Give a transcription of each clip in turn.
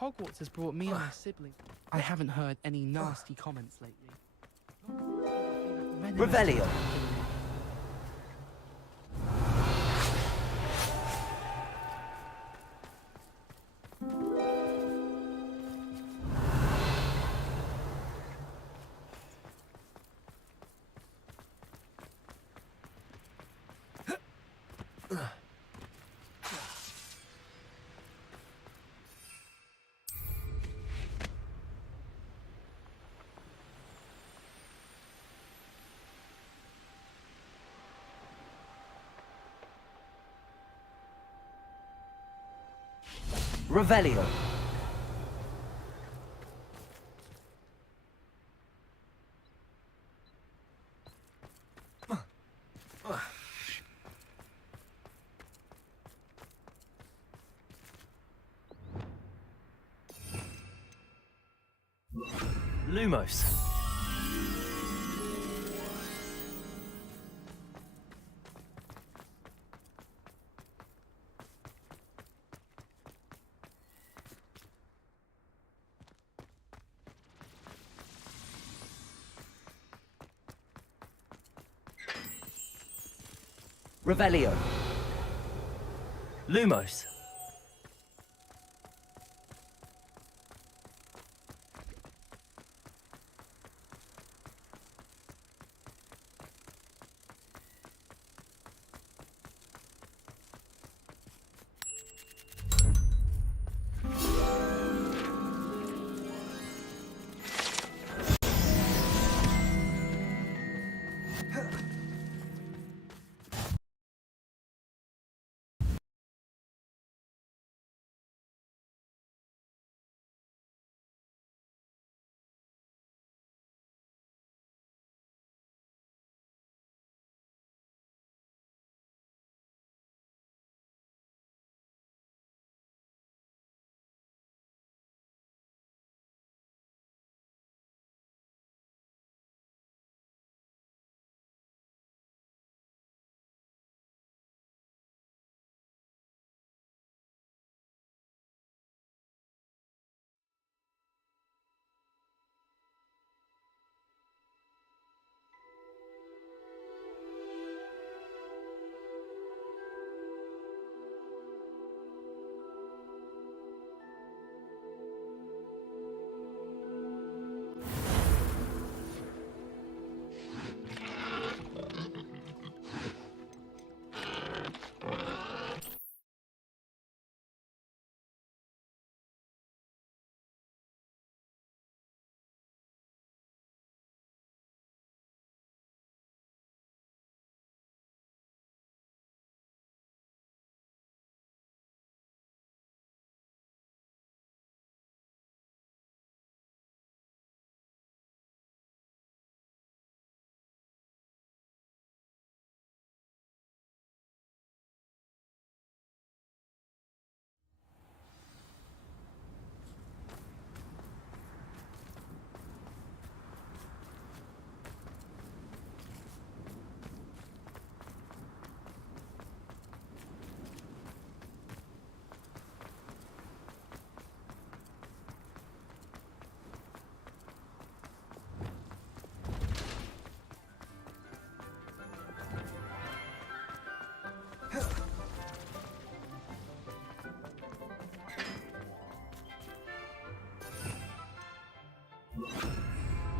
Hogwarts has brought me and my sibling. I haven't heard any nasty comments lately. Revelio. Revelio. Lumos. Revelio. Lumos.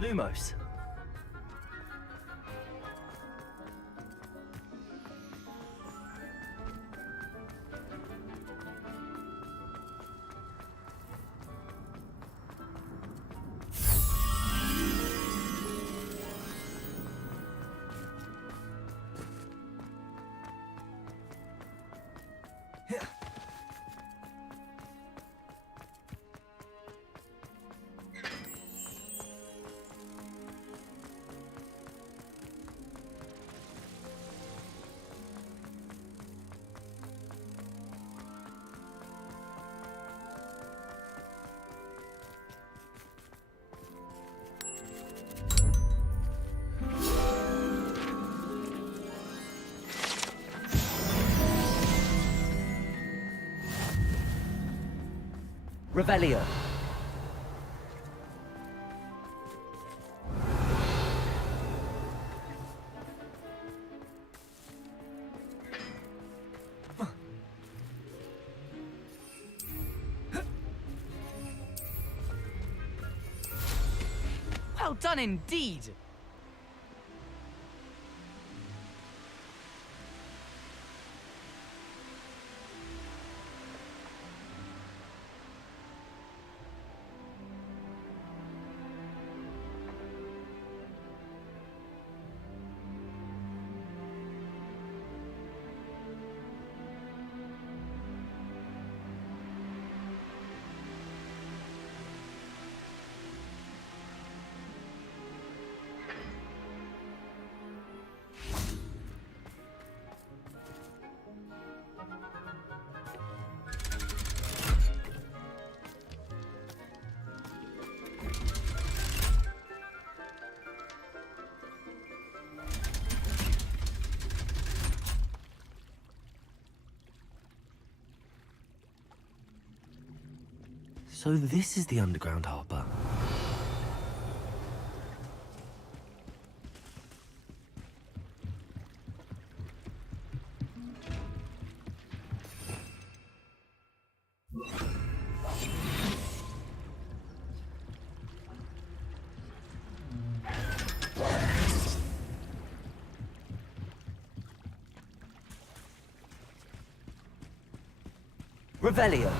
Lumos. Revelio. Well done indeed! So this is the underground harbour. Revelio.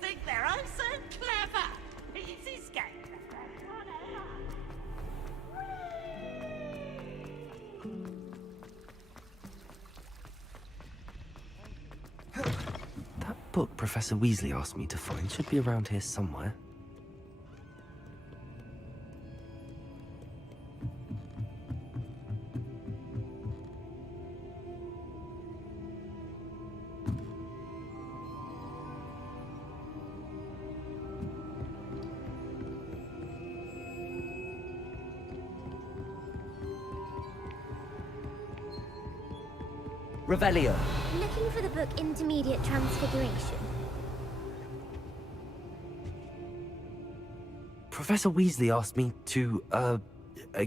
Think they're oh so clever. Easy escape. That book Professor Weasley asked me to find should be around here somewhere. Revelio. Looking for the book Intermediate Transfiguration. Professor Weasley asked me to,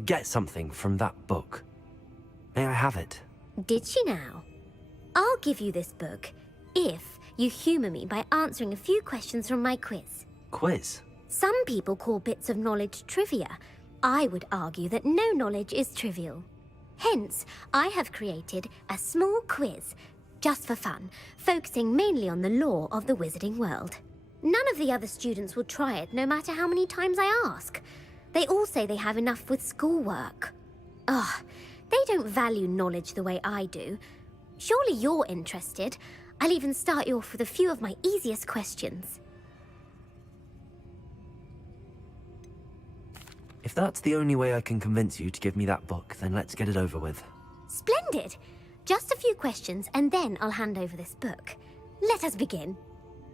get something from that book. May I have it? Did she now? I'll give you this book if you humour me by answering a few questions from my quiz. Quiz? Some people call bits of knowledge trivia. I would argue that no knowledge is trivial. Hence, I have created a small quiz, just for fun, focusing mainly on the lore of the wizarding world. None of the other students will try it, no matter how many times I ask. They all say they have enough with schoolwork. Ugh, they don't value knowledge the way I do. Surely you're interested. I'll even start you off with a few of my easiest questions. If that's the only way I can convince you to give me that book, then let's get it over with. Splendid! Just a few questions and then I'll hand over this book. Let us begin.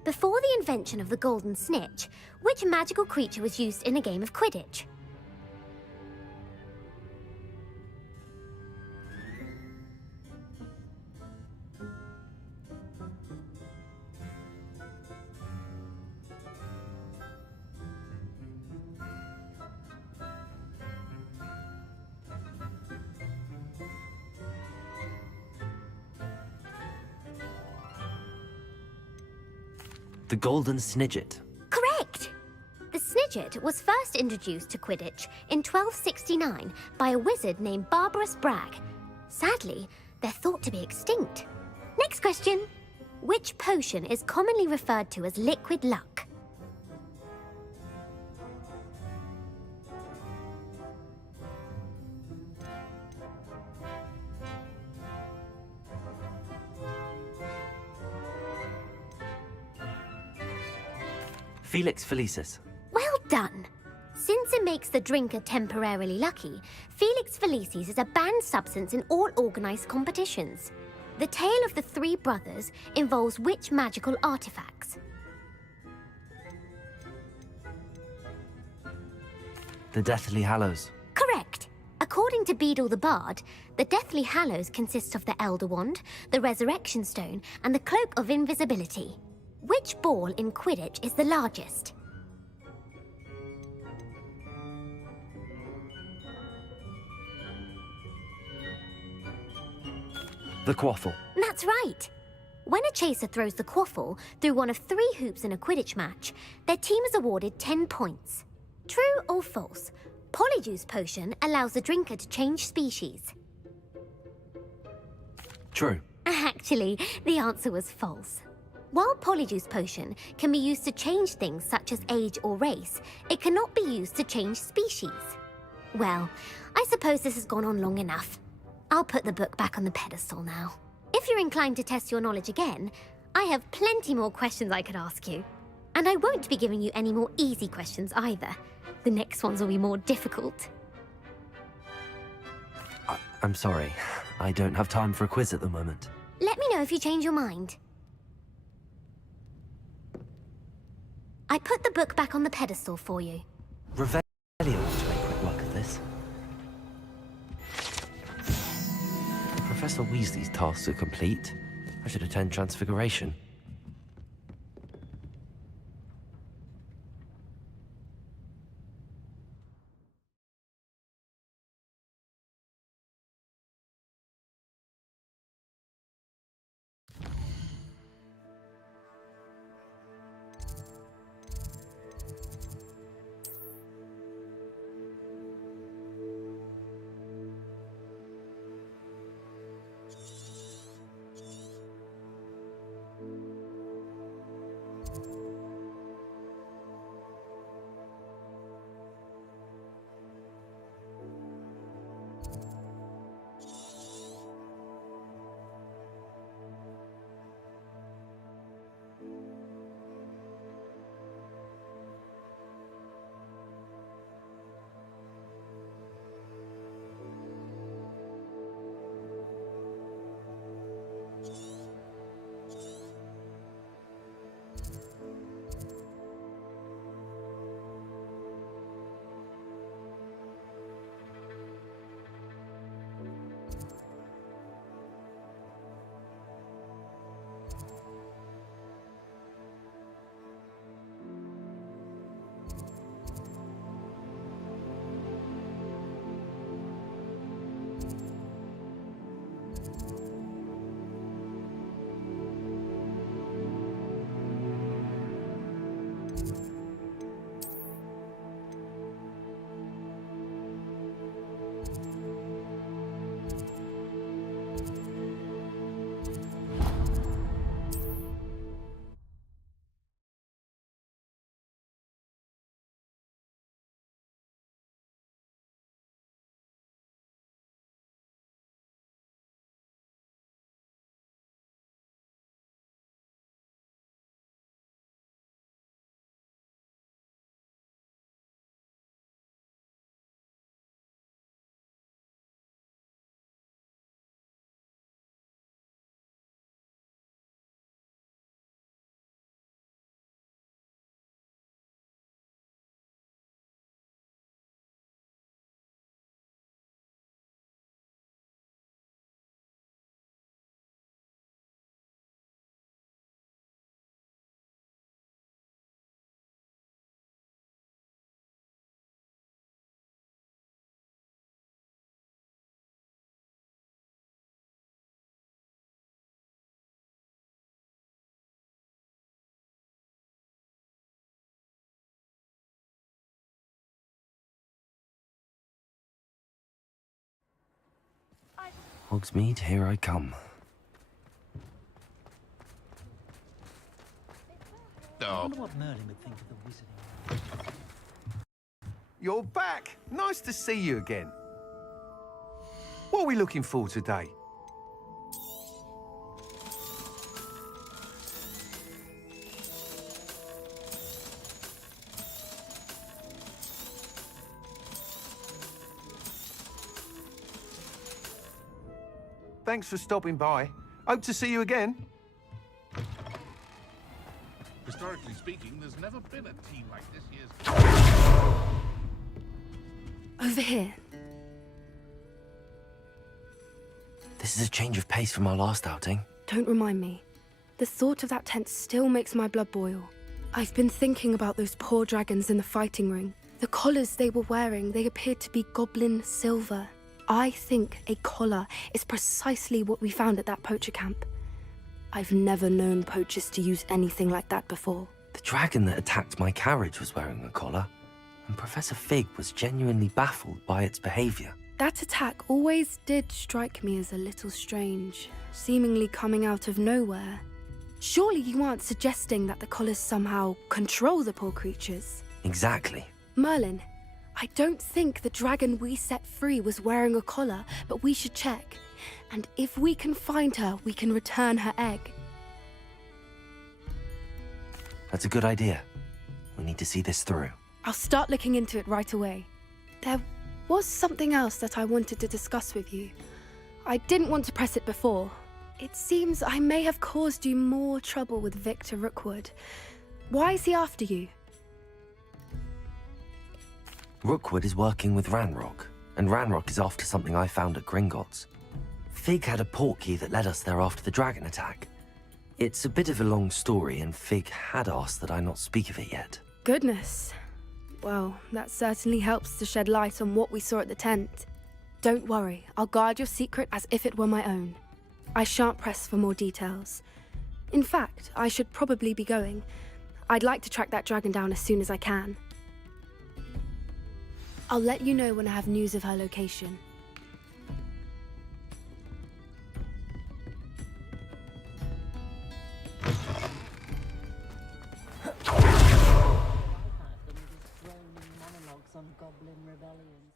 Before the invention of the golden snitch, which magical creature was used in a game of Quidditch? The Golden Snidget. Correct! The Snidget was first introduced to Quidditch in 1269 by a wizard named Barbarous Bragg. Sadly, they're thought to be extinct. Next question. Which potion is commonly referred to as liquid luck? Felix Felicis. Well done! Since it makes the drinker temporarily lucky, Felix Felicis is a banned substance in all organised competitions. The tale of the three brothers involves which magical artifacts? The Deathly Hallows. Correct! According to Beadle the Bard, the Deathly Hallows consists of the Elder Wand, the Resurrection Stone, and the Cloak of Invisibility. Which ball in Quidditch is the largest? The Quaffle. That's right. When a chaser throws the quaffle through one of 3 hoops in a Quidditch match, their team is awarded 10 points. True or false? Polyjuice Potion allows the drinker to change species. True. Actually, the answer was false. While Polyjuice Potion can be used to change things such as age or race, it cannot be used to change species. Well, I suppose this has gone on long enough. I'll put the book back on the pedestal now. If you're inclined to test your knowledge again, I have plenty more questions I could ask you. And I won't be giving you any more easy questions either. The next ones will be more difficult. I'm sorry. I don't have time for a quiz at the moment. Let me know if you change your mind. I put the book back on the pedestal for you. Revelio ought to make quick work of this. Professor Weasley's tasks are complete. I should attend Transfiguration. Hogsmeade, here I come. I wonder what Merlin would think of the wizarding. You're back. Nice to see you again. What are we looking for today? Thanks for stopping by. Hope to see you again. Historically speaking, there's never been a team like this year's. Over here. This is a change of pace from our last outing. Don't remind me. The thought of that tent still makes my blood boil. I've been thinking about those poor dragons in the fighting ring. The collars they were wearing, they appeared to be goblin silver. I think a collar is precisely what we found at that poacher camp. I've never known poachers to use anything like that before. The dragon that attacked my carriage was wearing a collar, and Professor Fig was genuinely baffled by its behavior. That attack always did strike me as a little strange, seemingly coming out of nowhere. Surely you aren't suggesting that the collars somehow control the poor creatures? Exactly. Merlin, I don't think the dragon we set free was wearing a collar, but we should check. And if we can find her, we can return her egg. That's a good idea. We need to see this through. I'll start looking into it right away. There was something else that I wanted to discuss with you. I didn't want to press it before. It seems I may have caused you more trouble with Victor Rookwood. Why is he after you? Rookwood is working with Ranrock, and Ranrock is after something I found at Gringotts. Fig had a portkey that led us there after the dragon attack. It's a bit of a long story, and Fig had asked that I not speak of it yet. Goodness. Well, that certainly helps to shed light on what we saw at the tent. Don't worry, I'll guard your secret as if it were my own. I shan't press for more details. In fact, I should probably be going. I'd like to track that dragon down as soon as I can. I'll let you know when I have news of her location. Monologues on goblin rebellions.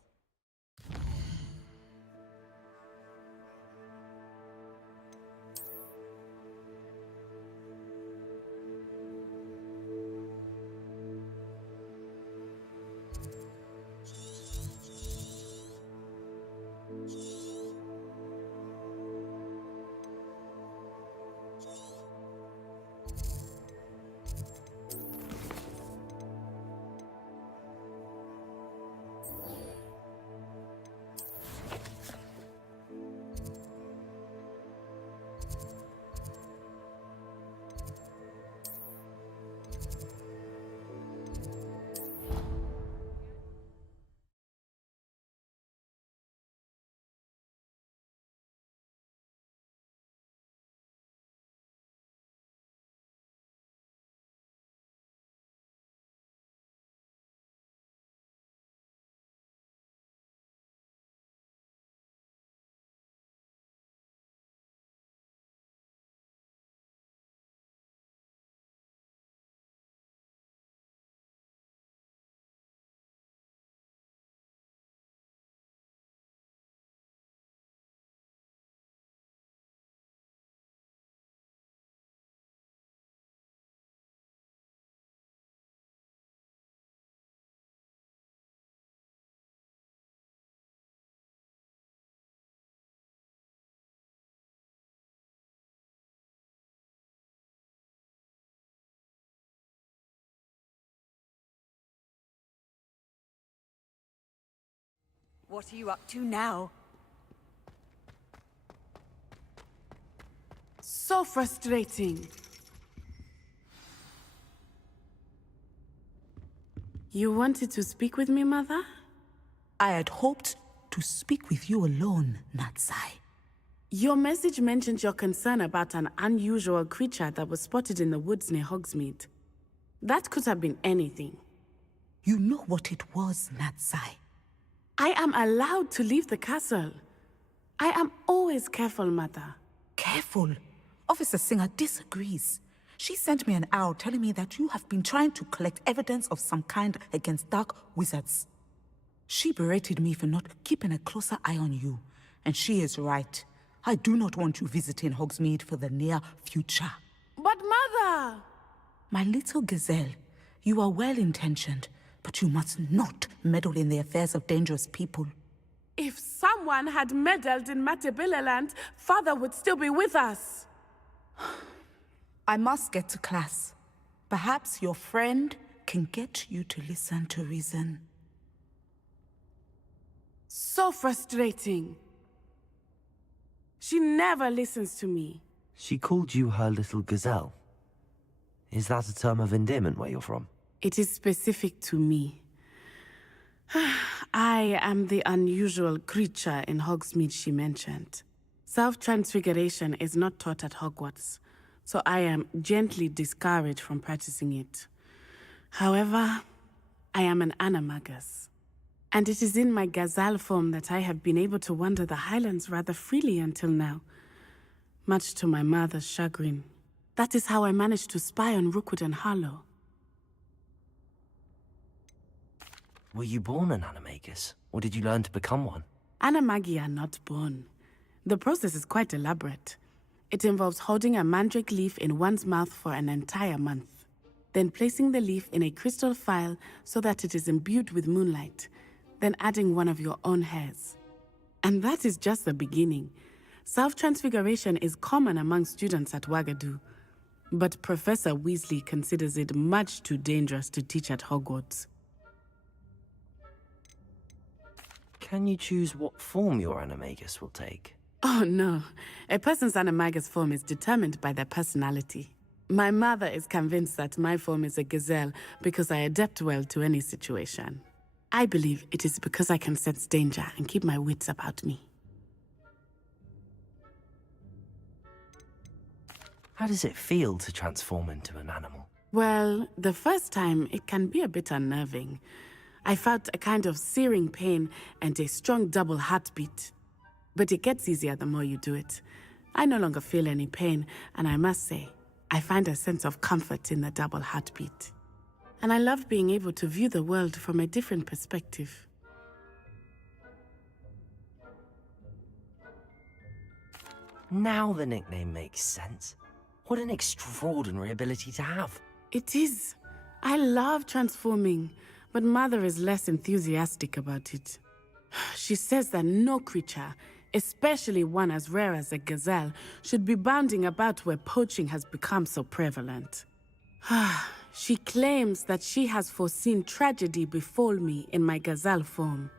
What are you up to now? So frustrating. You wanted to speak with me, Mother? I had hoped to speak with you alone, Natsai. Your message mentioned your concern about an unusual creature that was spotted in the woods near Hogsmeade. That could have been anything. You know what it was, Natsai. I am allowed to leave the castle. I am always careful, Mother. Careful. Officer Singer disagrees. She sent me an owl telling me that you have been trying to collect evidence of some kind against dark wizards. She berated me for not keeping a closer eye on you. And she is right. I do not want you visiting Hogsmeade for the near future. But Mother! My little gazelle, you are well-intentioned, but you must not meddle in the affairs of dangerous people. If someone had meddled in Matabeleland, Father would still be with us. I must get to class. Perhaps your friend can get you to listen to reason. So frustrating. She never listens to me. She called you her little gazelle. Is that a term of endearment where you're from? It is specific to me. I am the unusual creature in Hogsmeade she mentioned. Self-transfiguration is not taught at Hogwarts, so I am gently discouraged from practicing it. However, I am an animagus, and it is in my gazelle form that I have been able to wander the Highlands rather freely until now, much to my mother's chagrin. That is how I managed to spy on Rookwood and Harlow. Were you born an animagus, or did you learn to become one? Animagi are not born. The process is quite elaborate. It involves holding a mandrake leaf in one's mouth for an entire month, then placing the leaf in a crystal phial so that it is imbued with moonlight, then adding one of your own hairs. And that is just the beginning. Self-transfiguration is common among students at Wagadu, but Professor Weasley considers it much too dangerous to teach at Hogwarts. Can you choose what form your animagus will take? Oh no, a person's animagus form is determined by their personality. My mother is convinced that my form is a gazelle because I adapt well to any situation. I believe it is because I can sense danger and keep my wits about me. How does it feel to transform into an animal? Well, the first time it can be a bit unnerving. I felt a kind of searing pain and a strong double heartbeat. But it gets easier the more you do it. I no longer feel any pain, and I must say, I find a sense of comfort in the double heartbeat. And I love being able to view the world from a different perspective. Now the nickname makes sense. What an extraordinary ability to have. It is. I love transforming, but Mother is less enthusiastic about it. She says that no creature, especially one as rare as a gazelle, should be bounding about where poaching has become so prevalent. She claims that she has foreseen tragedy befall me in my gazelle form.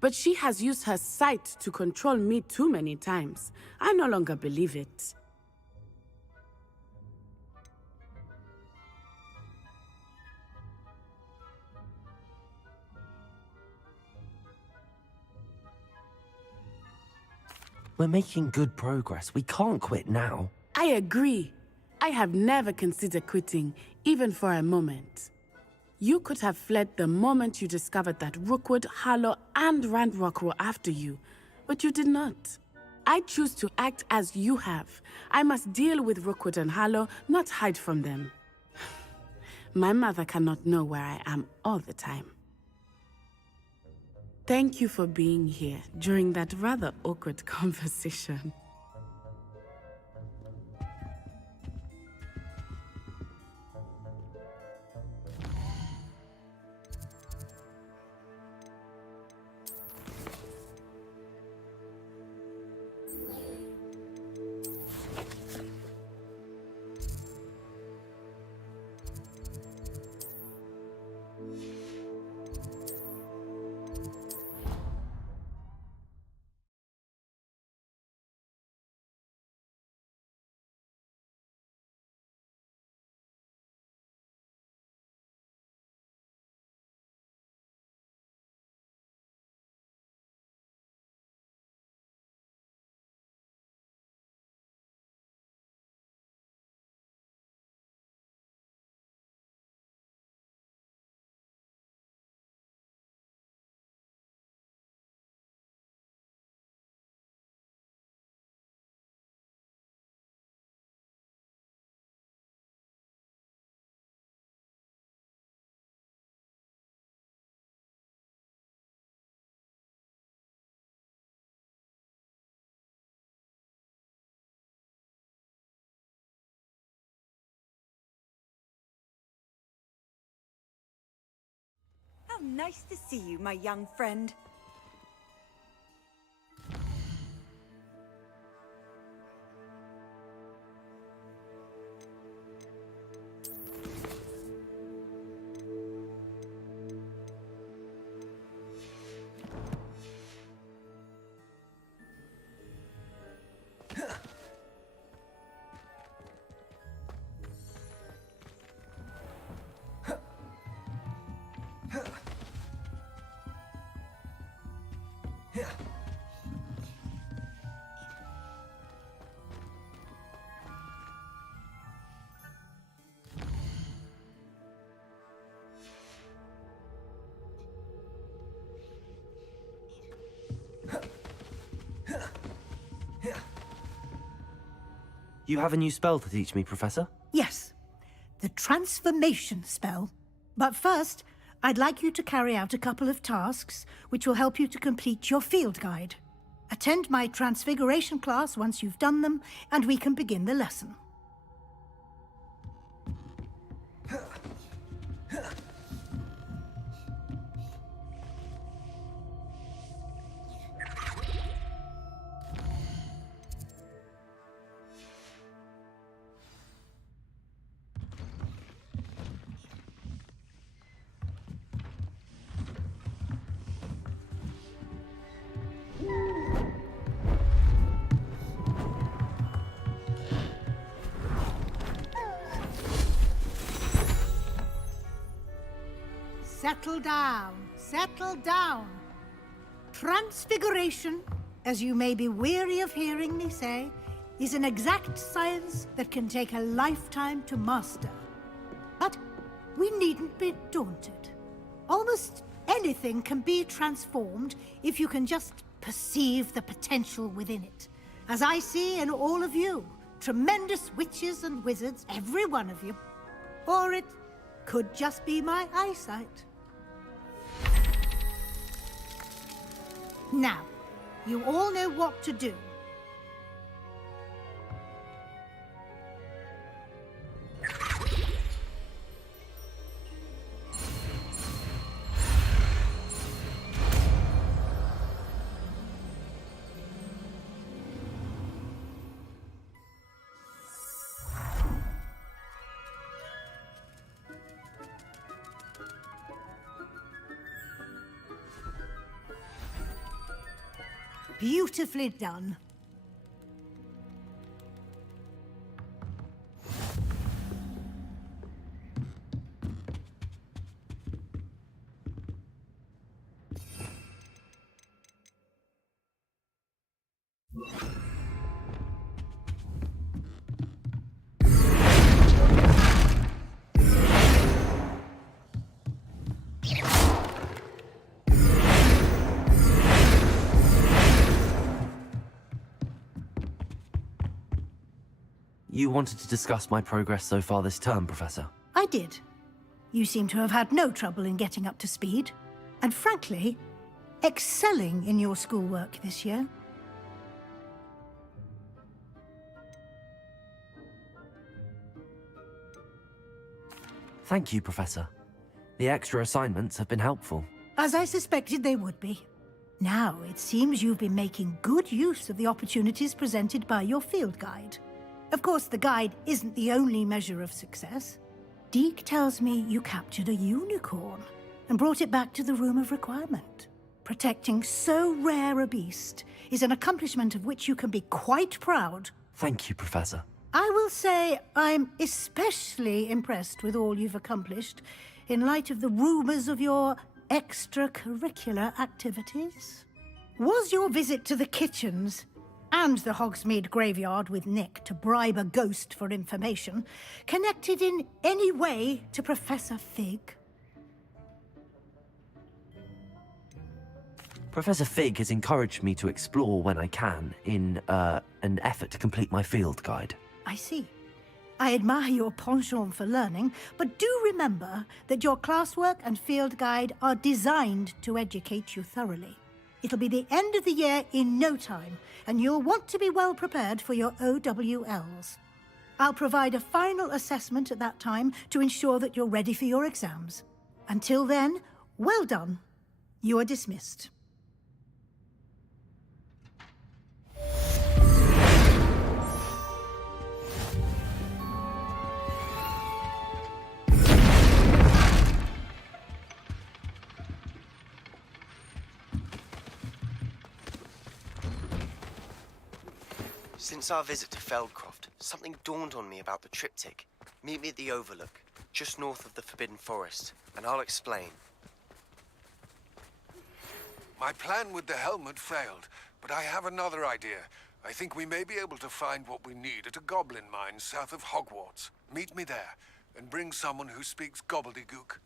But she has used her sight to control me too many times. I no longer believe it. We're making good progress. We can't quit now. I agree. I have never considered quitting, even for a moment. You could have fled the moment you discovered that Rookwood, Harlow, and Ranrock were after you, but you did not. I choose to act as you have. I must deal with Rookwood and Harlow, not hide from them. My mother cannot know where I am all the time. Thank you for being here during that rather awkward conversation. How nice to see you, my young friend. You have a new spell to teach me, Professor? Yes, the transformation spell. But first, I'd like you to carry out a couple of tasks which will help you to complete your field guide. Attend my transfiguration class once you've done them, and we can begin the lesson. Settle down, settle down. Transfiguration, as you may be weary of hearing me say, is an exact science that can take a lifetime to master. But we needn't be daunted. Almost anything can be transformed if you can just perceive the potential within it. As I see in all of you, tremendous witches and wizards, every one of you. Or it could just be my eyesight. Now, you all know what to do. Beautifully done. You wanted to discuss my progress so far this term, Professor? I did. You seem to have had no trouble in getting up to speed. And frankly, excelling in your schoolwork this year. Thank you, Professor. The extra assignments have been helpful. As I suspected they would be. Now, it seems you've been making good use of the opportunities presented by your field guide. Of course, the guide isn't the only measure of success. Deke tells me you captured a unicorn and brought it back to the Room of Requirement. Protecting so rare a beast is an accomplishment of which you can be quite proud. Thank you, Professor. I will say I'm especially impressed with all you've accomplished in light of the rumors of your extracurricular activities. Was your visit to the kitchens and the Hogsmeade graveyard with Nick to bribe a ghost for information connected in any way to Professor Fig? Professor Fig has encouraged me to explore when I can in an effort to complete my field guide. I see. I admire your penchant for learning, but do remember that your classwork and field guide are designed to educate you thoroughly. It'll be the end of the year in no time, and you'll want to be well prepared for your OWLs. I'll provide a final assessment at that time to ensure that you're ready for your exams. Until then, Well done. You are dismissed. Since our visit to Feldcroft, something dawned on me about the triptych. Meet me at the Overlook, just north of the Forbidden Forest, and I'll explain. My plan with the helmet failed, but I have another idea. I think we may be able to find what we need at a goblin mine south of Hogwarts. Meet me there, and bring someone who speaks gobbledygook.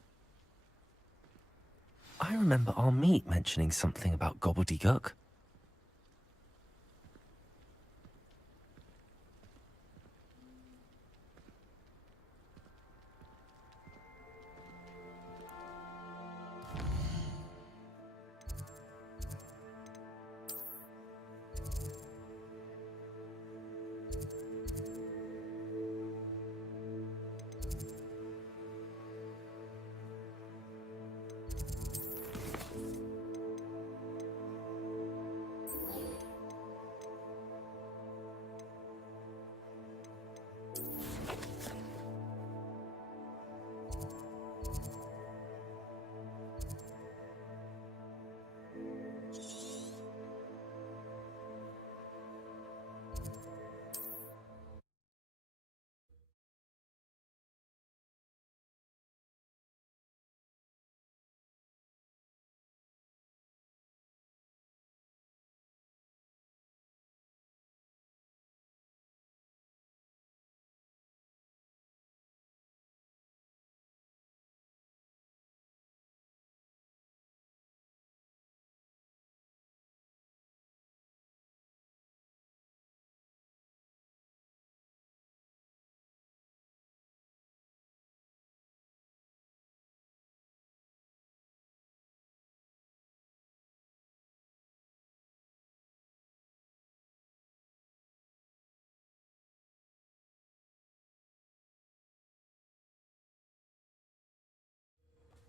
I remember our meet mentioning something about gobbledygook.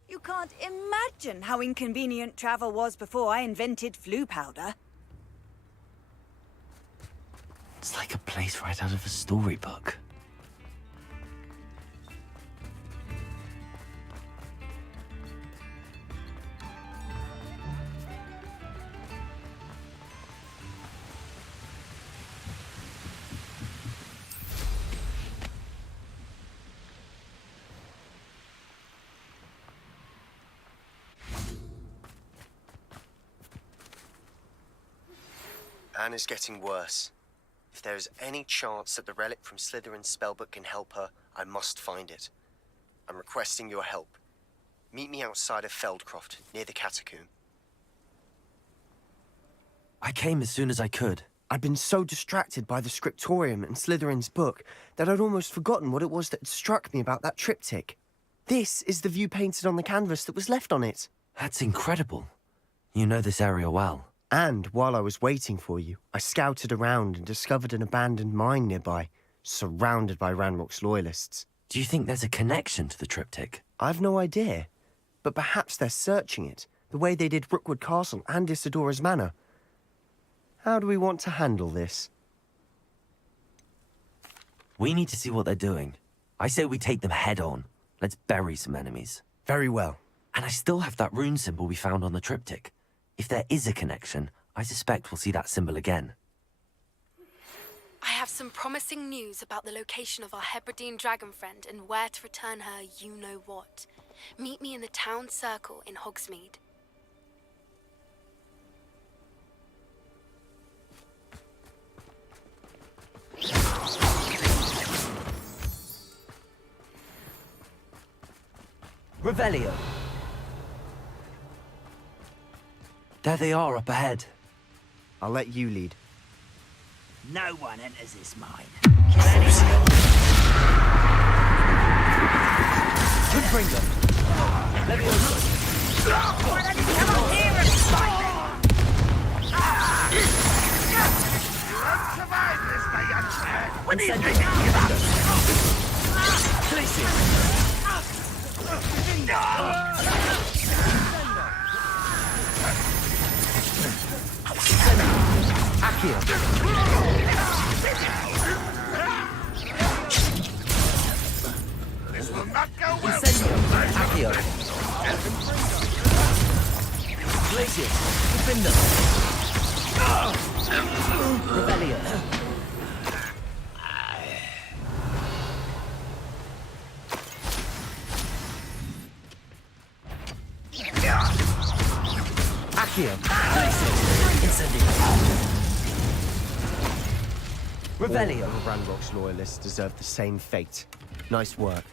You can't imagine how inconvenient travel was before I invented flu powder. It's like a place right out of a storybook. Anne is getting worse. If there is any chance that the relic from Slytherin's spellbook can help her, I must find it. I'm requesting your help. Meet me outside of Feldcroft, near the catacomb. I came as soon as I could. I'd been so distracted by the scriptorium and Slytherin's book that I'd almost forgotten what it was that had struck me about that triptych. This is the view painted on the canvas that was left on it. That's incredible. You know this area well. And while I was waiting for you, I scouted around and discovered an abandoned mine nearby, surrounded by Ranrock's loyalists. Do you think there's a connection to the triptych? I've no idea, but perhaps they're searching it, the way they did Rookwood Castle and Isidora's Manor. How do we want to handle this? We need to see what they're doing. I say we take them head on. Let's bury some enemies. Very well. And I still have that rune symbol we found on the triptych. If there is a connection, I suspect we'll see that symbol again. I have some promising news about the location of our Hebridean dragon friend and where to return her you-know-what. Meet me in the town circle in Hogsmeade. Revelio! There they are up ahead. I'll let you lead. No one enters this mine. Could bring them. Why don't you come up here and fight me? Won't survive this, my young man. What do you think? Give up! Place it! Accio. This will not go well. Incendio. Accio. Glacius. Defender. Revelio. Accio. Incendio. Revelio. All of Ranrock's loyalists deserve the same fate. Nice work.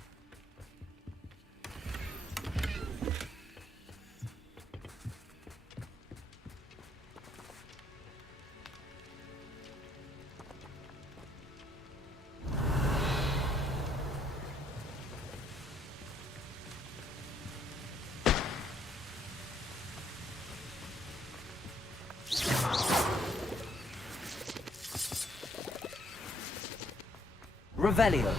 Revelio.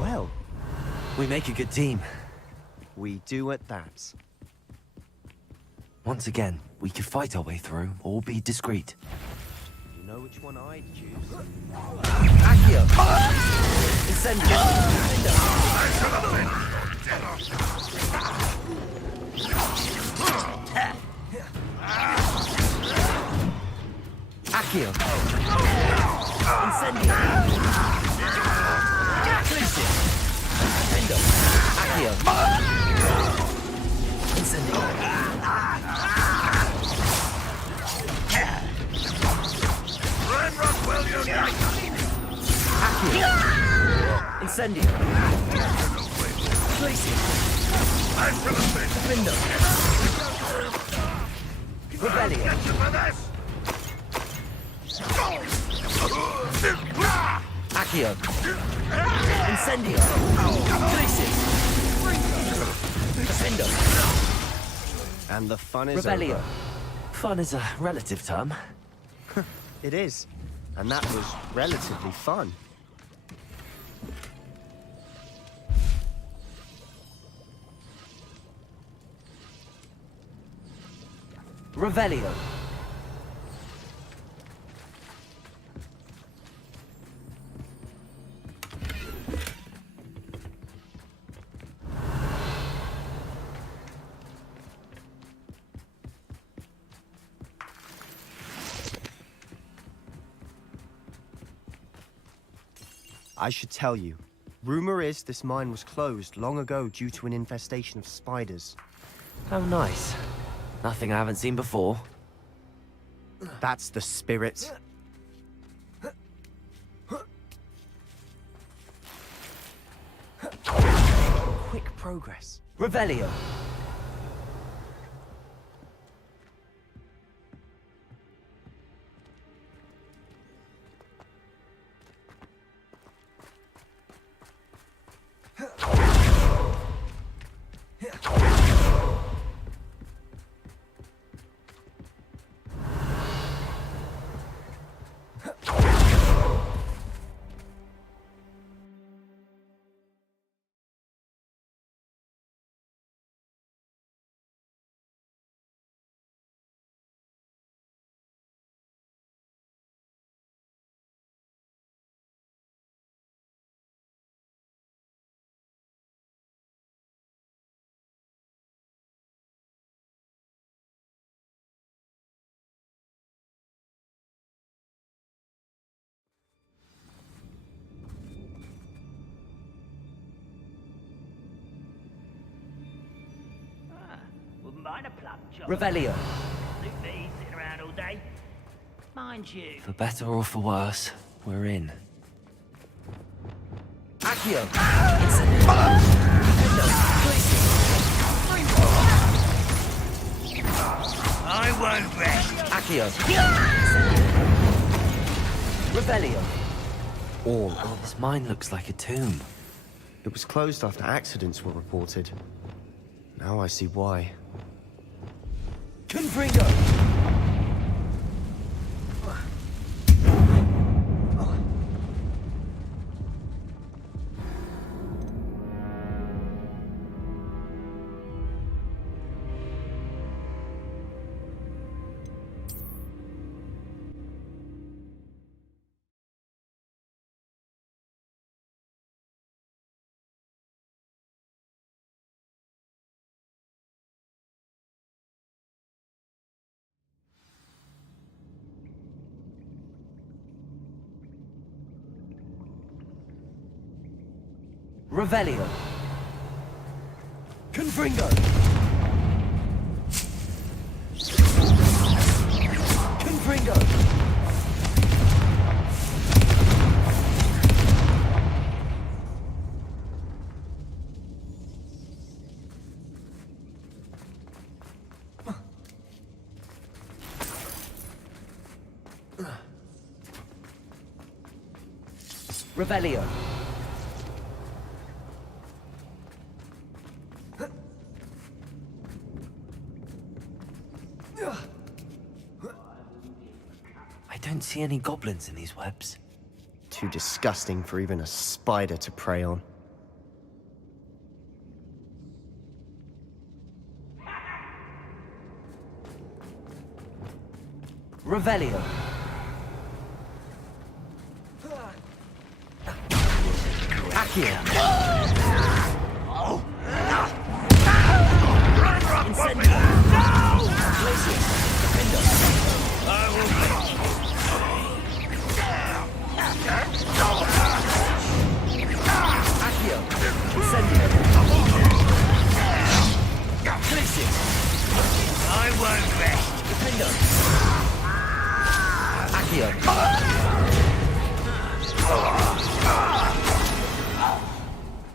Well, We make a good team. we do at that. Once again, we could fight our way through or be discreet. You know which one I'd choose? Accio. Incendio. Accio. Incendio. Glacius. Defender. Accio. Incendio. Ranrock will unite. Accio. Incendio. Glacius. I'm for the fish. Defender. Revelio. Get you for this. Accio. Incendio. Glacius. Defender. And the fun is Revelio. over. Fun is a relative term. It is. And that was relatively fun. Revelio. I should tell you. Rumor is this mine was closed long ago due to an infestation of spiders. How nice. Nothing I haven't seen before. That's the spirit. Quick progress. Revelio. Wouldn't mind a plum chop. Revelio. Suit me, sitting around all day. Mind you. For better or for worse, we're in. Accio. I won't rest. Accio. Revelio. All Oh, this mine looks like a tomb. It was closed after accidents were reported. Now I see why. Confringo! Revelio. Confringo. Confringo. Revelio. I don't see any goblins in these webs. Too disgusting for even a spider to prey on. Revelio. Accio. Incendio. Glacius. Defender. I will fetch. Accio. Incendio. Glacius. I won't rest. Defender. Accio.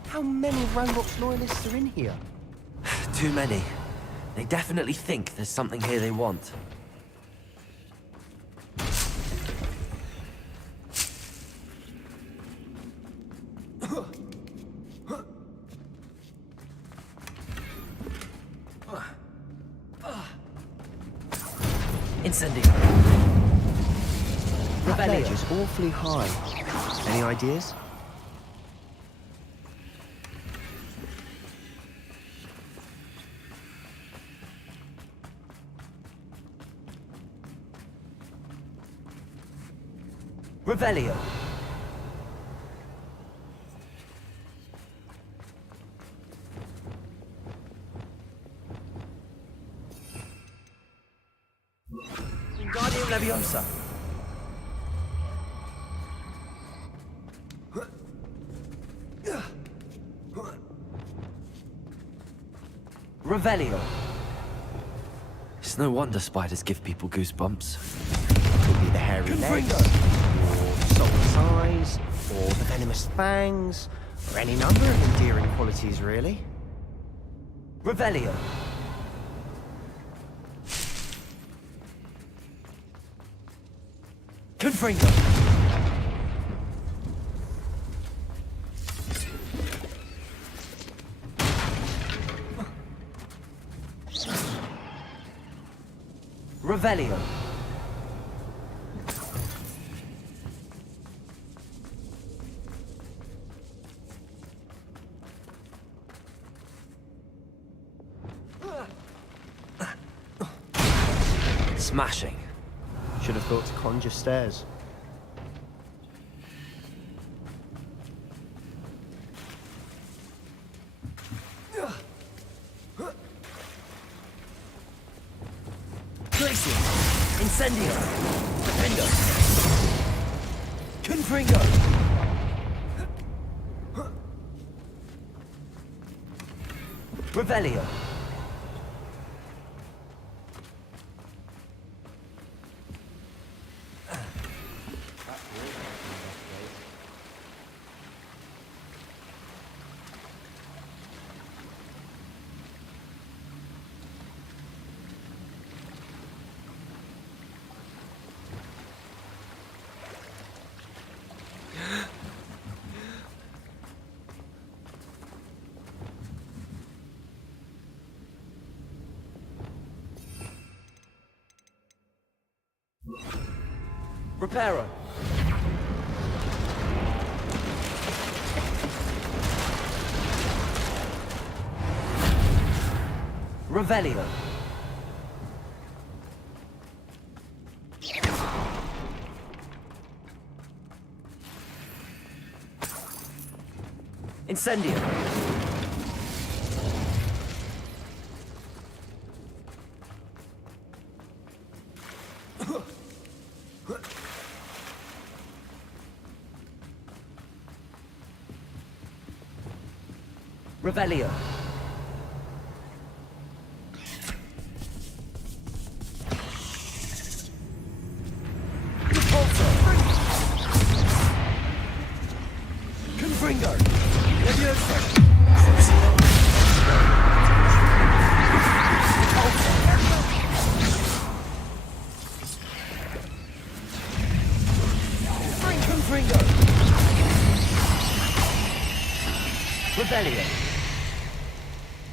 How many Ranrock's loyalists are in here? Too many. They definitely think there's something here they want. Incendio. That ledge is awfully high. Any ideas? Revelio. Wingardium Leviosa. Revelio. It's no wonder spiders give people goosebumps. Could be the hairy legs, or salt's eyes, or the venomous fangs, or any number of endearing qualities, really. Revelio. Confringo. Revelio. Smashing. Should have thought to conjure stairs. Glacius. Incendio. Defender. Confringo. Revelio. Reparo. Revelio. Incendio. Revelio. Confringo. Leviosa. Confringo. Rebellion.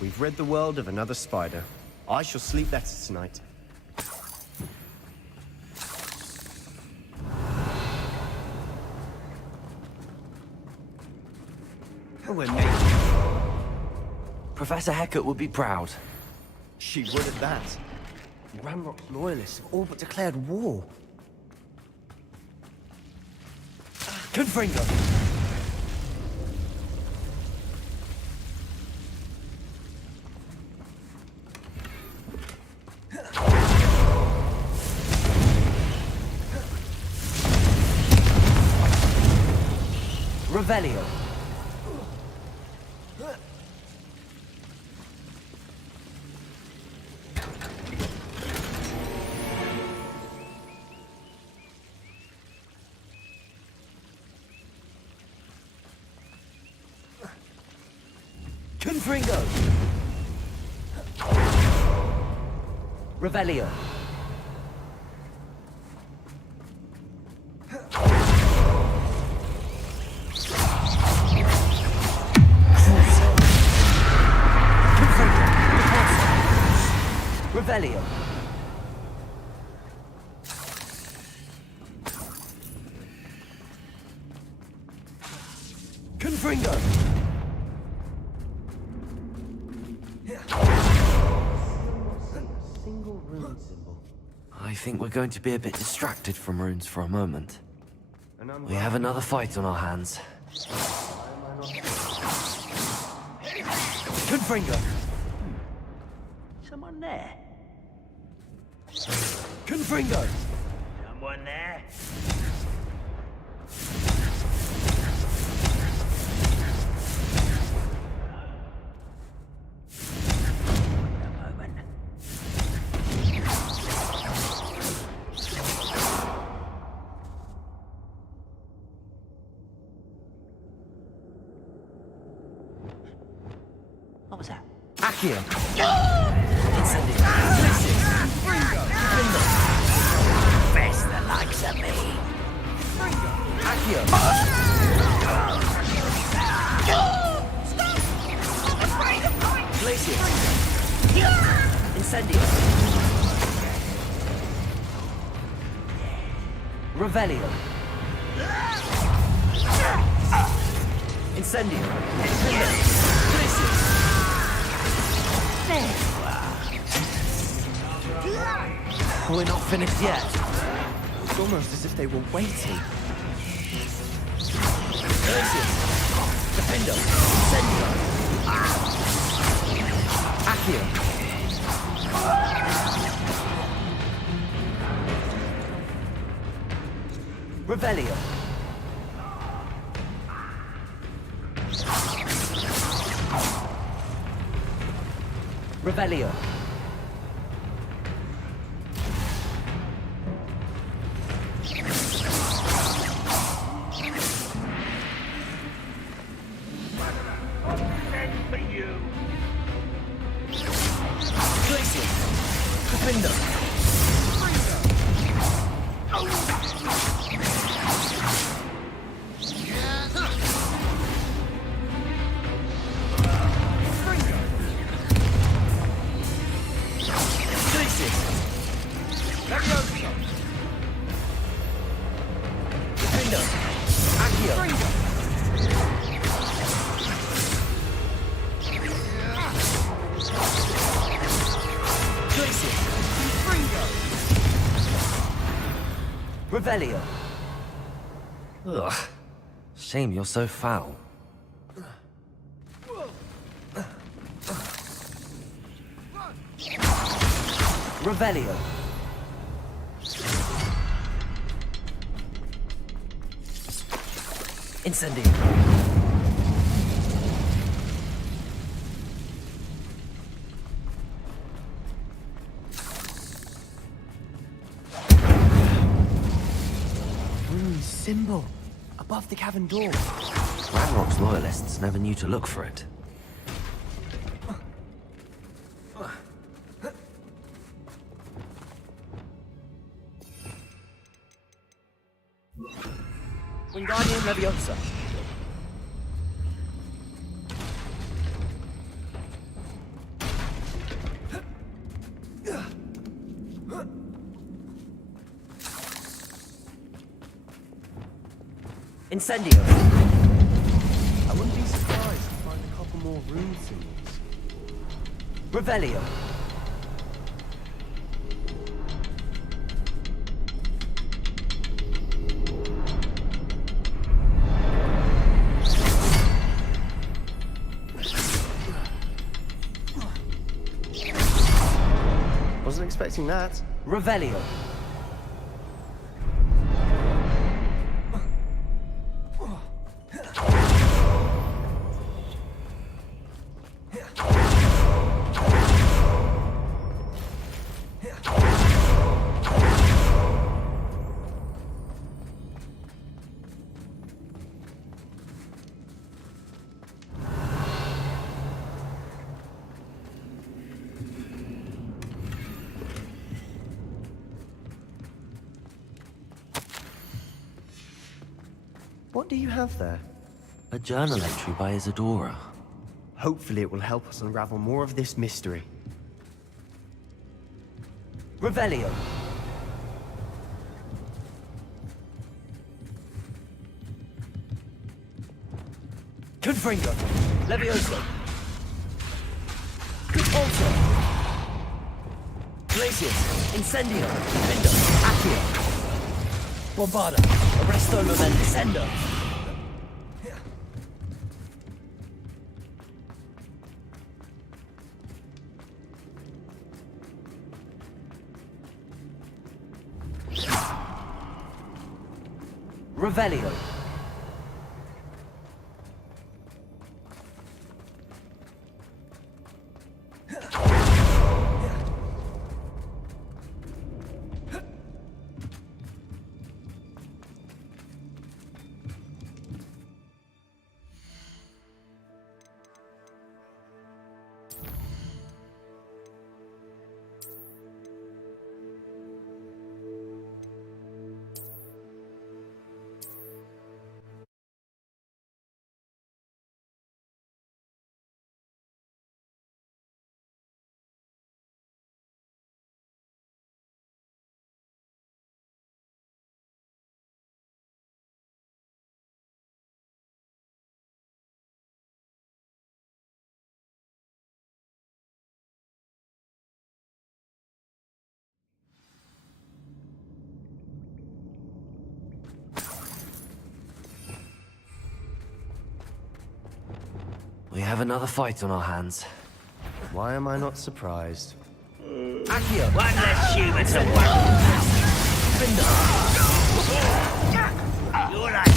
We've rid the world of another spider. I shall sleep better tonight. We're making... Professor Hecat would be proud. She would at that. Ranrock's loyalists have all but declared war. Confringo. Revelio. Confringo. Revelio. Revelio. Confringo. Single rune symbol. I think we're going to be a bit distracted from runes for a moment. We have another fight on our hands. Confringo. Someone there? Confringo. Someone there? What was that? Accio. Incendio. Best the likes of me. Accio. Glacier. Incendio. Revelio. Incendio. Glacier. We're not finished yet. It's almost as if they were waiting. Glacier. Defendo. Incendio. Accio. Revelio. Revelio. Glacier. Defendo. Revelio. Ugh. Shame you're so foul. Revelio. Incendio. Symbol. Above the cavern door. Ranrock's loyalists never knew to look for it. Wingardium Leviosa. Incendio. I wouldn't be surprised to find a couple more rune symbols. Revelio. Wasn't expecting that. Revelio. What do you have there? A journal entry by Isadora. Hopefully it will help us unravel more of this mystery. Revelio. Confringo. Levioso. Convolto. Glacius. Incendio. Vindo. Accio. Bombarda. Arresto Moment. Sendo. Revelio. We have another fight on our hands. Why am I not surprised? Accio! One less human to worry. You're right.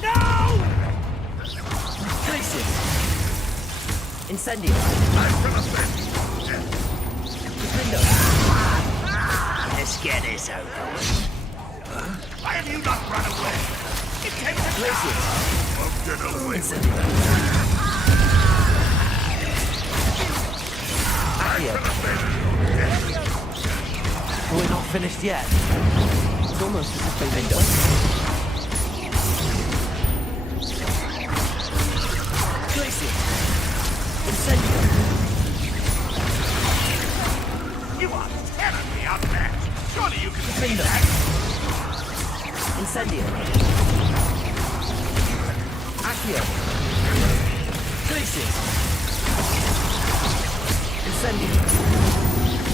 No! Places. Incendio. Let's get this over with. Why have you not run away? It came to Places. Won't get away with Incendio. We're not finished yet. It's almost as if they've been done. Glacius. Incendio. You are tearing me out there. Surely you can see Finger. that. Incendio. Accio. Glacius. Incendio.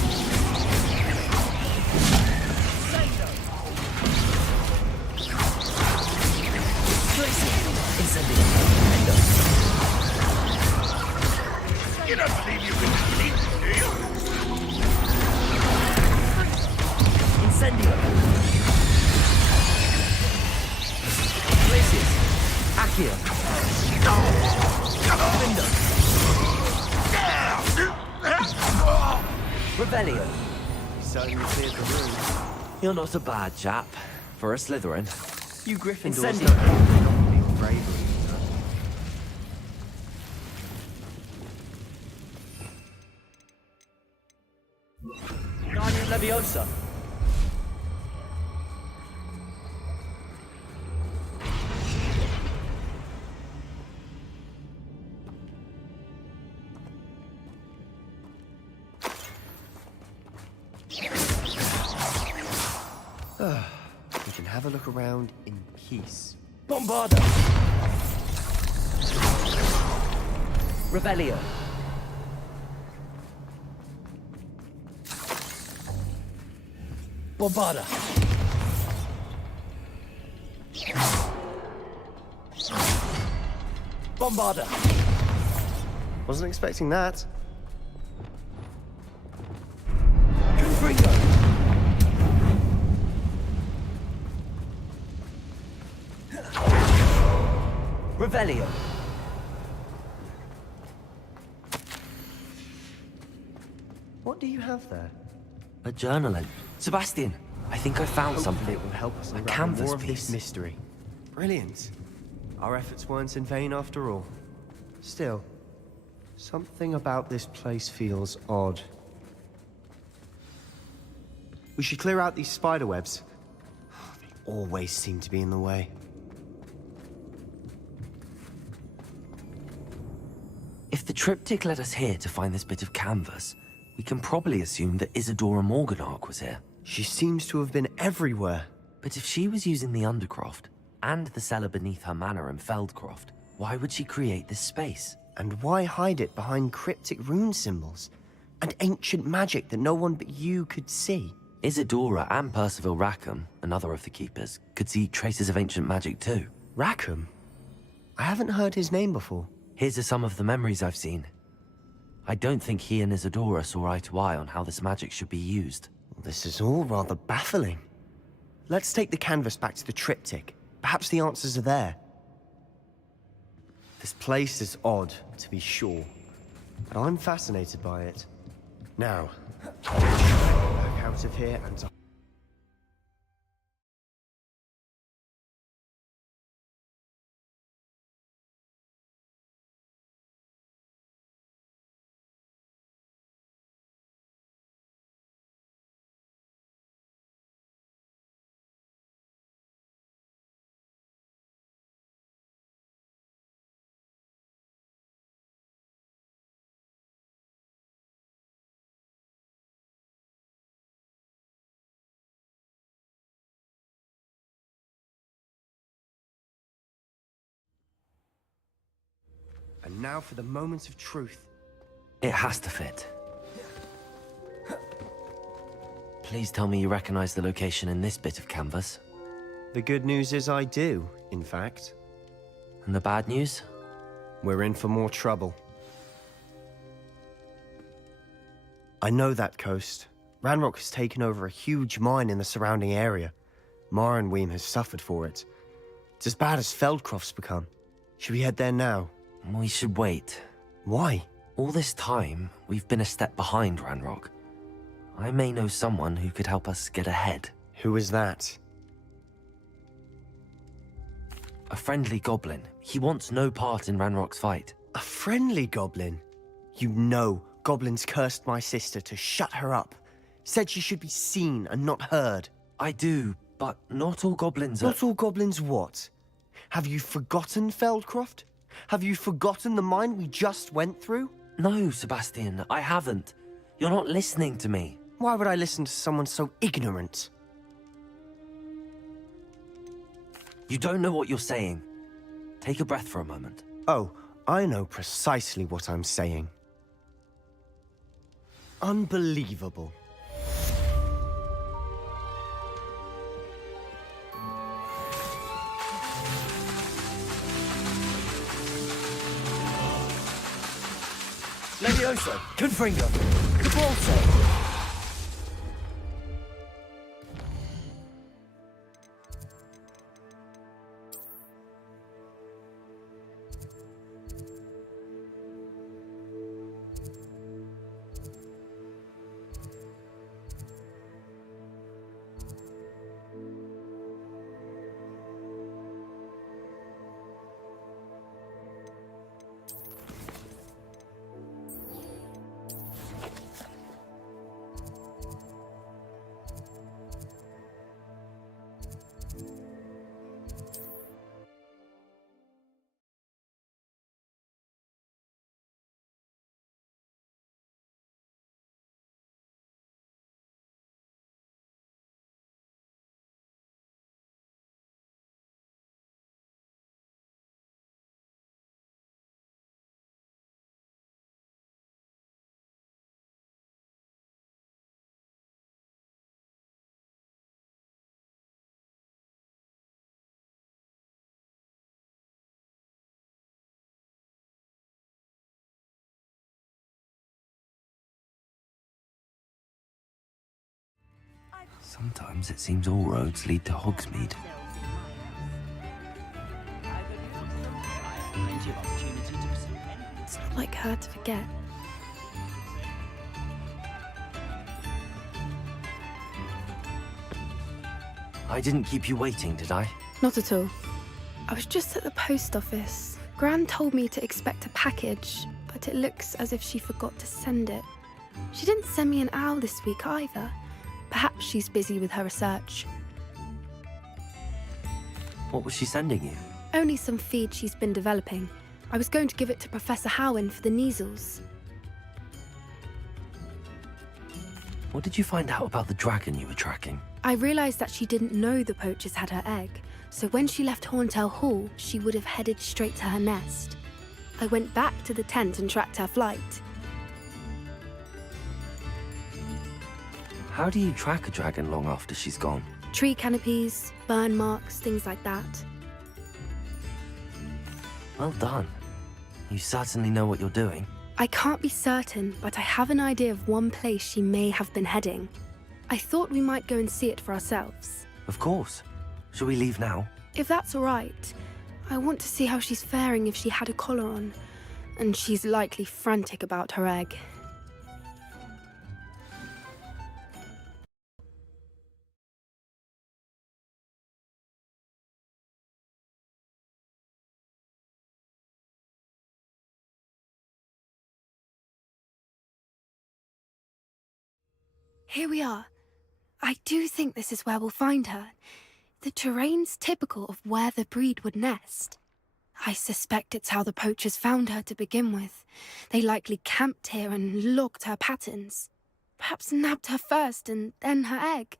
Incendio. You don't believe you can defeat me, do you? Incendio. Glacius. Accio. Findo. Rebellion. Certainly cleared the room. You're not a bad chap for a Slytherin. You Gryffindors Incendio. don't have big bravery. Guardian Leviosa. We can have a look around in peace. Bombarda. Revelio. Bombarda. Bombarda. Wasn't expecting that. Confringo. Revelio. What do you have there? A journaling. Sebastian, I think I found Hopefully something. it will help us A unravel canvas more of piece. this mystery. Brilliant. Our efforts weren't in vain after all. Still, something about this place feels odd. We should clear out these spider webs. They always seem to be in the way. If the triptych led us here to find this bit of canvas, we can probably assume that Isadora Morganach was here. She seems to have been everywhere. But if she was using the Undercroft, and the cellar beneath her manor in Feldcroft, why would she create this space? And why hide it behind cryptic rune symbols? And ancient magic that no one but you could see? Isadora and Percival Rackham, another of the Keepers, could see traces of ancient magic too. Rackham? I haven't heard his name before. Here's are some of the memories I've seen. I don't think he and Isadora saw eye to eye on how this magic should be used. This is all rather baffling. Let's take the canvas back to the triptych. Perhaps the answers are there. This place is odd, to be sure, but I'm fascinated by it. Now, back out of here and... And now for the moment of truth. It has to fit. Please tell me you recognize the location in this bit of canvas. The good news is I do, in fact. And the bad news? We're in for more trouble. I know that coast. Ranrock has taken over a huge mine in the surrounding area. Marrenweem has suffered for it. It's as bad as Feldcroft's become. Should we head there now? We should wait. Why? All this time, we've been a step behind Ranrock. I may know someone who could help us get ahead. Who is that? A friendly goblin. He wants no part in Ranrock's fight. A friendly goblin? You know goblins cursed my sister to shut her up. Said she should be seen and not heard. I do, but not all goblins are... Not all goblins what? Have you forgotten Feldcroft? Have you forgotten the mine we just went through? No, Sebastian, I haven't. You're not listening to me. Why would I listen to someone so ignorant? You don't know what you're saying. Take a breath for a moment. Oh, I know precisely what I'm saying. Unbelievable. Levioso! Confringo! Cabalso! Sometimes it seems all roads lead to Hogsmeade. It's not like her to forget. I didn't keep you waiting, did I? Not at all. I was just at the post office. Gran told me to expect a package, but it looks as if she forgot to send it. She didn't send me an owl this week either. Perhaps she's busy with her research. What was she sending you? Only some feed she's been developing. I was going to give it to Professor Howin for the measles. What did you find out about the dragon you were tracking? I realised that she didn't know the poachers had her egg, so when she left Horntail Hall, she would have headed straight to her nest. I went back to the tent and tracked her flight. How do you track a dragon long after she's gone? Tree canopies, burn marks, things like that. Well done. You certainly know what you're doing. I can't be certain, but I have an idea of one place she may have been heading. I thought we might go and see it for ourselves. Of course. Shall we leave now? If that's all right. I want to see how she's faring if she had a collar on. And she's likely frantic about her egg. Here we are. I do think this is where we'll find her. The terrain's typical of where the breed would nest. I suspect it's how the poachers found her to begin with. They likely camped here and logged her patterns. Perhaps nabbed her first and then her egg.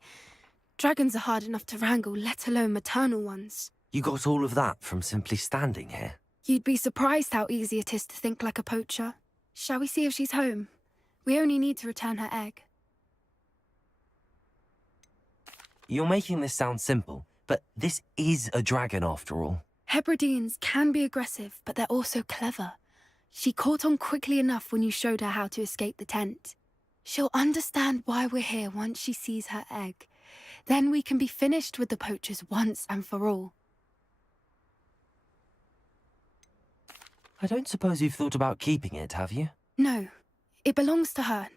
Dragons are hard enough to wrangle, let alone maternal ones. You got all of that from simply standing here? You'd be surprised how easy it is to think like a poacher. Shall we see if she's home? We only need to return her egg. You're making this sound simple, but this is a dragon after all. Hebrideans can be aggressive, but they're also clever. She caught on quickly enough when you showed her how to escape the tent. She'll understand why we're here once she sees her egg. Then we can be finished with the poachers once and for all. I don't suppose you've thought about keeping it, have you? No, it belongs to her.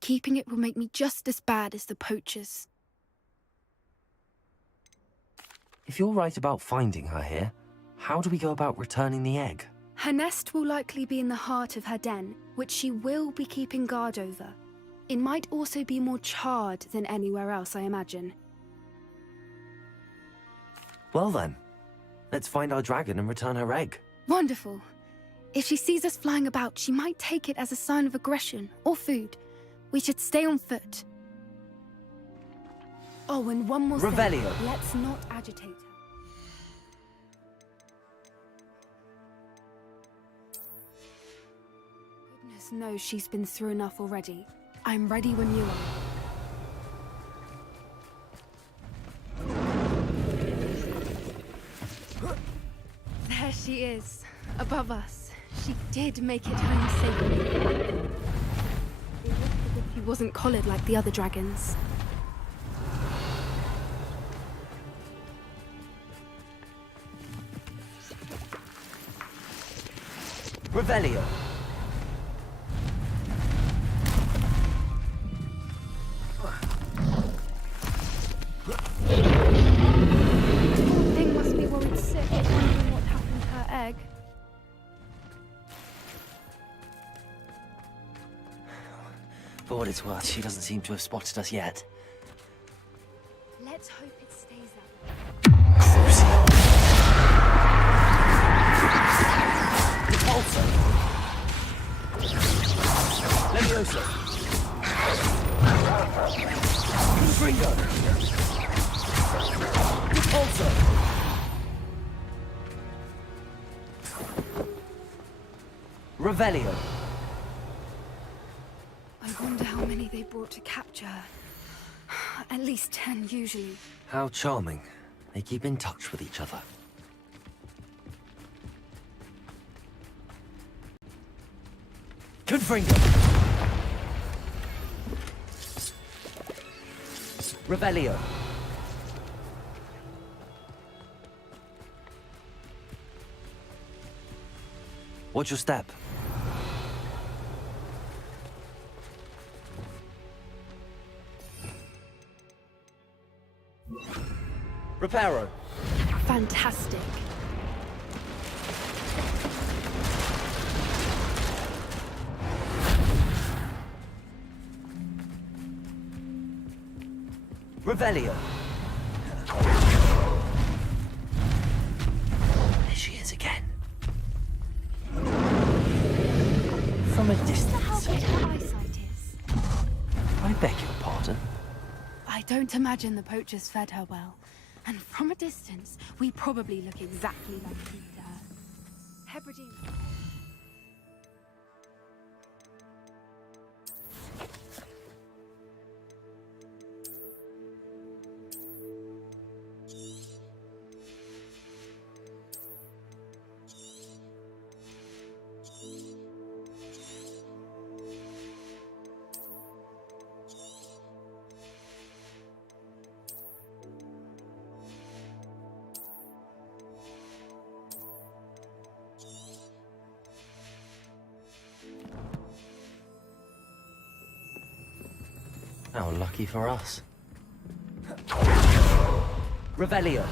Keeping it will make me just as bad as the poachers. If you're right about finding her here, how do we go about returning the egg? Her nest will likely be in the heart of her den, which she will be keeping guard over. It might also be more charred than anywhere else, I imagine. Well then, let's find our dragon and return her egg. Wonderful. If she sees us flying about, she might take it as a sign of aggression or food. We should stay on foot. Oh, and one more Revelio. thing. Let's not agitate her. Goodness knows she's been through enough already. I'm ready when you are. There she is, above us. She did make it home safely. It looked as if she wasn't collared like the other dragons. Revelio. Thing must be worried sick, wondering what happened to her egg. For what it's worth, she doesn't seem to have spotted us yet. Let's hope it stays that way. Repulsor. Levioso. Confringo. Repulsor. Revelio. I wonder how many they brought to capture her. At least 10 usually. How charming. They keep in touch with each other. Confringo. Revelio. Watch your step. Reparo. Fantastic. Revelio. There she is again. From a distance. How good her eyesight is. I beg your pardon. I don't imagine the poachers fed her well. And from a distance, we probably look exactly like she to her. Hebridean. How lucky for us. Revelio.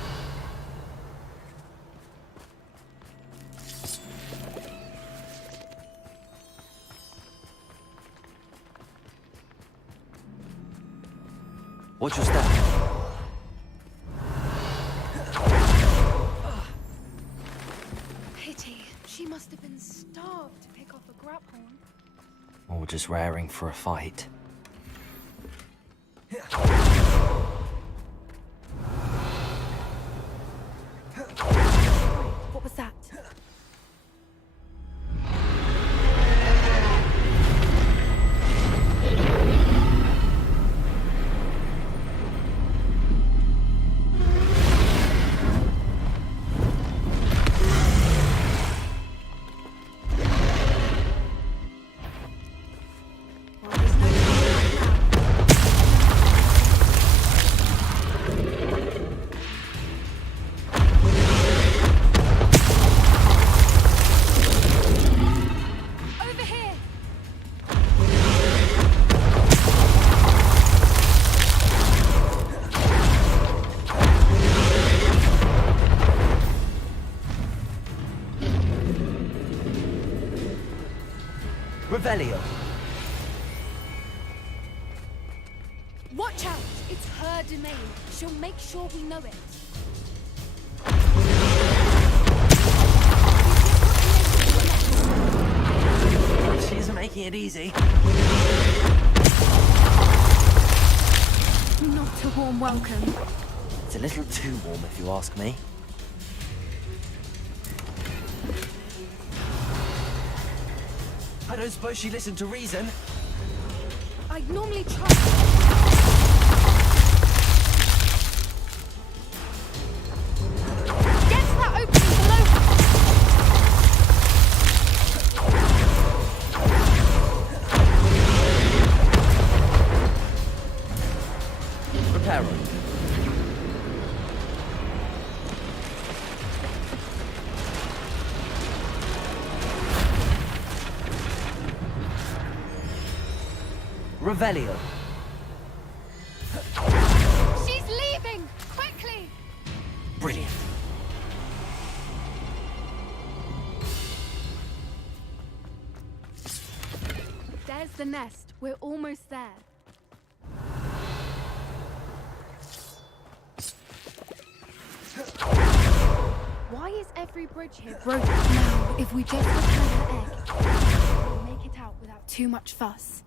Watch your step. Pity. She must have been starved to pick off a grapehorn. Or just raring for a fight. What was that? Revelio. Watch out! It's her domain. She'll make sure we know it. She isn't making it easy. Not to warn warm welcome. It's a little too warm if you ask me. I don't suppose she listened to reason. I'd normally try. Get to that opening below. Prepare her. Revelio. She's leaving! Quickly! Brilliant. There's the nest. We're almost there. Why is every bridge here broken? Now, if we just return her egg, we'll make it out without too much fuss.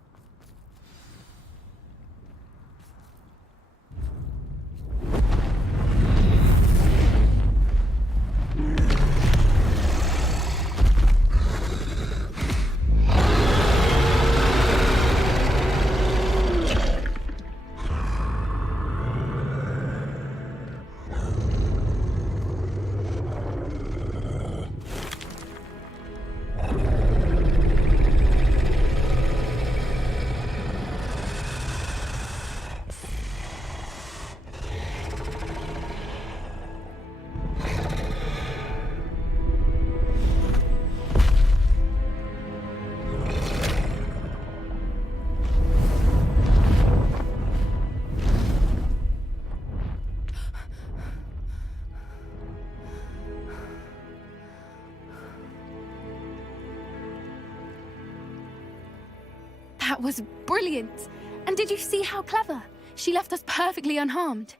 That was brilliant! And did you see how clever? She left us perfectly unharmed.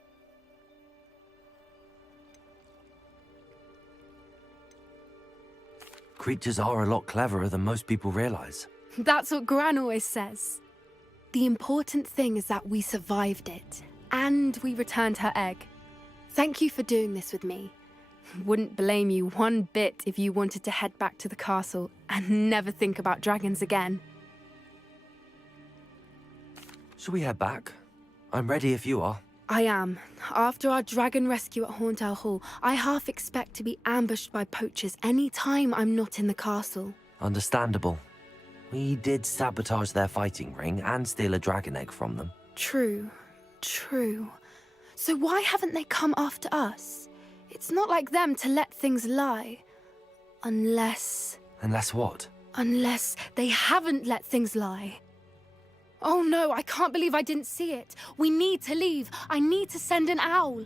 Creatures are a lot cleverer than most people realize. That's what Gran always says. The important thing is that we survived it, and we returned her egg. Thank you for doing this with me. Wouldn't blame you one bit if you wanted to head back to the castle and never think about dragons again. Shall we head back? I'm ready if you are. I am. After our dragon rescue at Hauntel Hall, I half expect to be ambushed by poachers any time I'm not in the castle. Understandable. We did sabotage their fighting ring and steal a dragon egg from them. True. So why haven't they come after us? It's not like them to let things lie. Unless... Unless what? Unless they haven't let things lie. Oh no, I can't believe I didn't see it. We need to leave. I need to send an owl.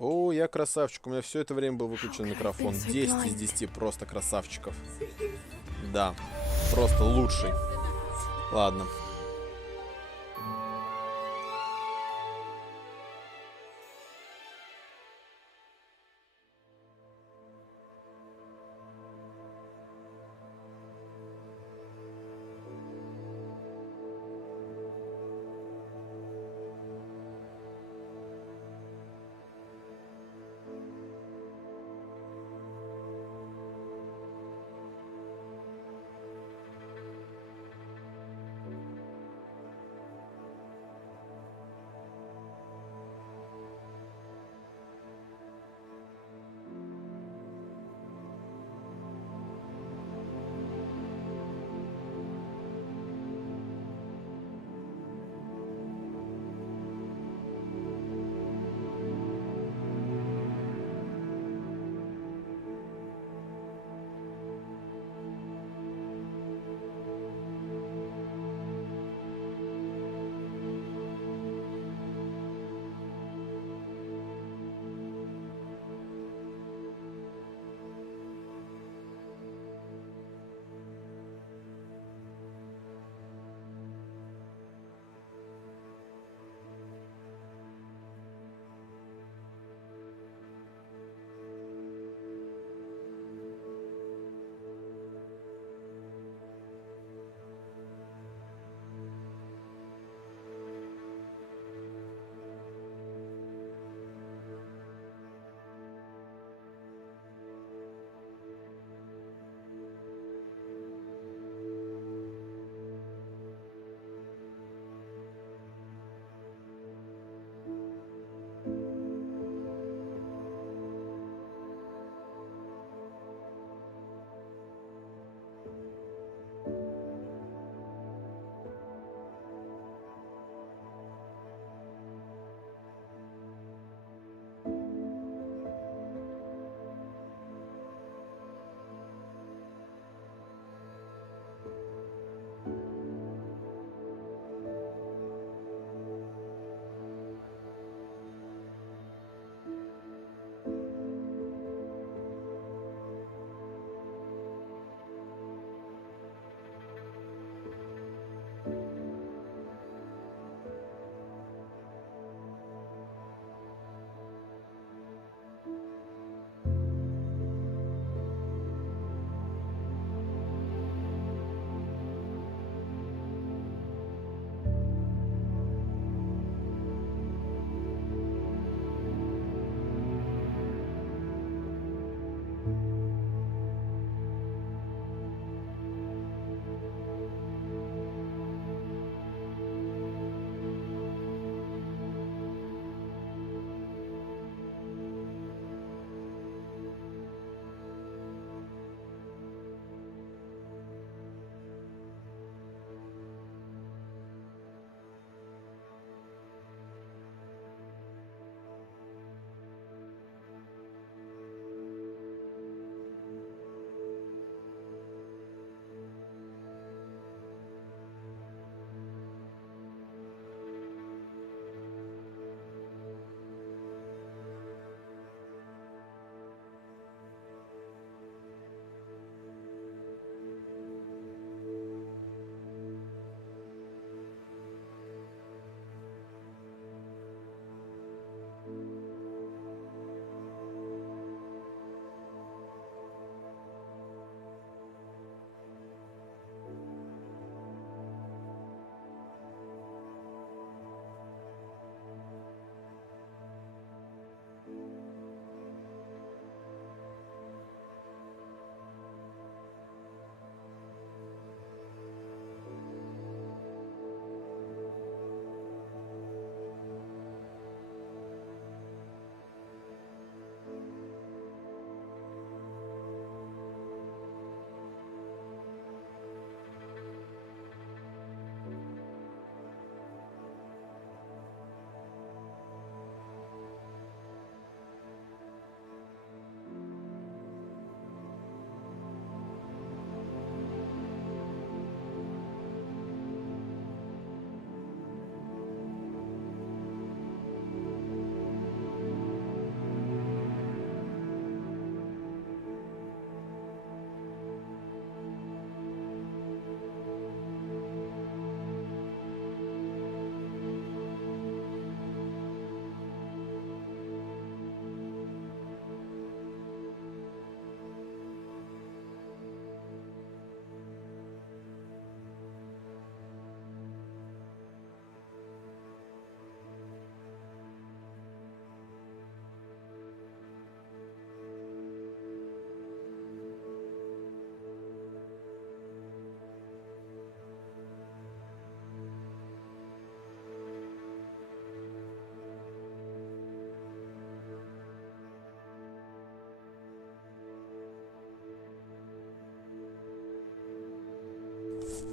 О, я красавчик. У меня все это время был выключен микрофон. 10 из 10 просто красавчиков. Да, просто лучший. Ладно.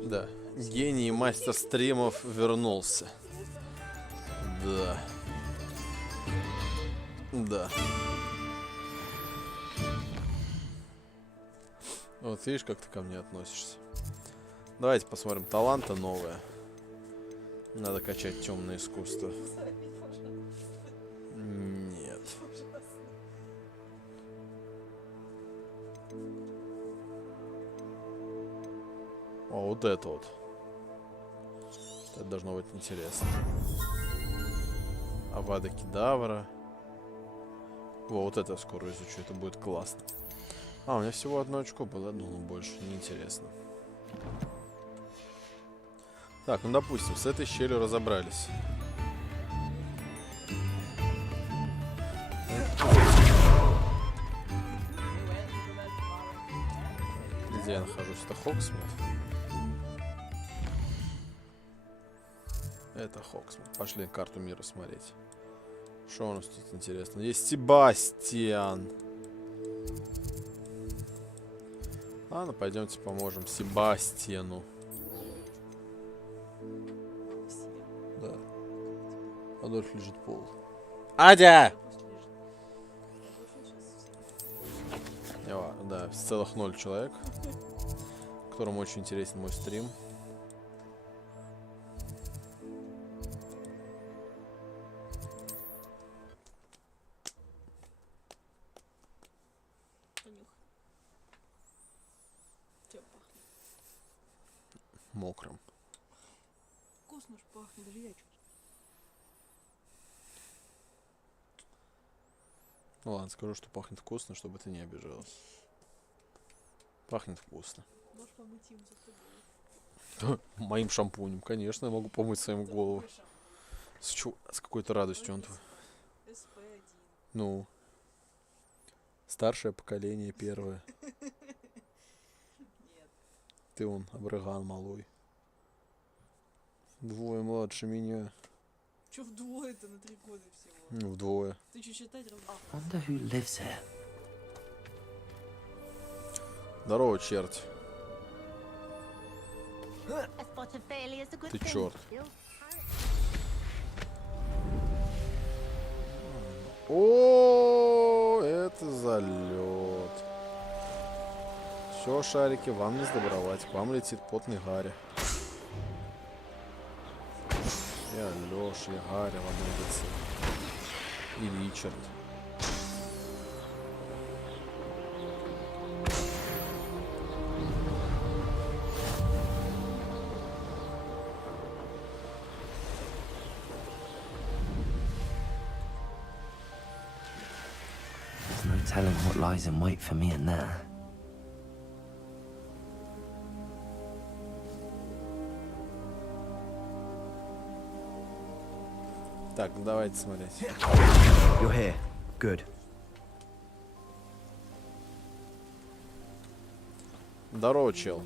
Да. Гений мастер стримов вернулся. Да. Да. Вот видишь, как ты ко мне относишься. Давайте посмотрим таланты новые. Надо качать темное искусство. Нет. О, вот это вот. Это должно быть интересно. Авада Кедавра. О, вот это я скоро изучу, это будет классно. А, у меня всего одно очко было, думаю, больше неинтересно. Так, ну допустим, с этой щелью разобрались. Где я нахожусь? Это Хогсмит? Это Хогсмит. Пошли карту мира смотреть. Что у нас тут интересно? Есть Себастьян. Ладно, пойдемте поможем Себастьяну. Да. Адольф лежит пол. Адя! Да, с целых 0 человек, которому очень интересен мой стрим. Мокрым. Вкусно ж пахнет, даже я чувствую. Ну ладно, скажу, что пахнет вкусно, чтобы ты не обижалась. Пахнет вкусно. Можешь помыть им за тобой. Моим шампунем, конечно, я могу помыть своим голову. С какой-то радостью он твой. СП1. Ну. Старшее поколение, первое. Нет. Ты он, абрыган малой. Двое младше меня. Че вдвое-то на 3 года всего? Ну, вдвое. Ты что считать равно? Wonder who lives here. Здорово, черт. Ты черт. О, это залет. Все, шарики, вам не сдобровать. К вам летит потный Гарри. И Алёша, и Гарри в одном лице. И Ричард. There's no telling what lies in wait for me in there. Так, давайте смотреть. You're here. Good. Здорово, чел.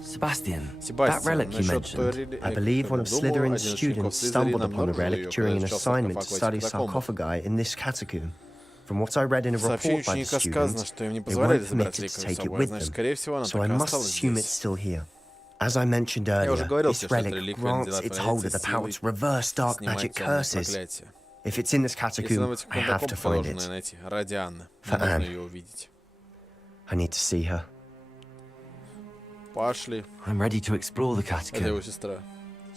Sebastian, that relic you mentioned. I believe one of Slytherin's students stumbled upon the relic during an assignment to study sarcophagi in this catacomb. From what I read in a report by the student, they weren't permitted to take it with them, so I must assume it's still here. As I mentioned earlier, this relic grants its holder the power to reverse dark magic curses. If it's in this catacomb, I have to find it. For Anne. I need to see her. Пошли. I'm ready to explore the Это catacomb. его сестра.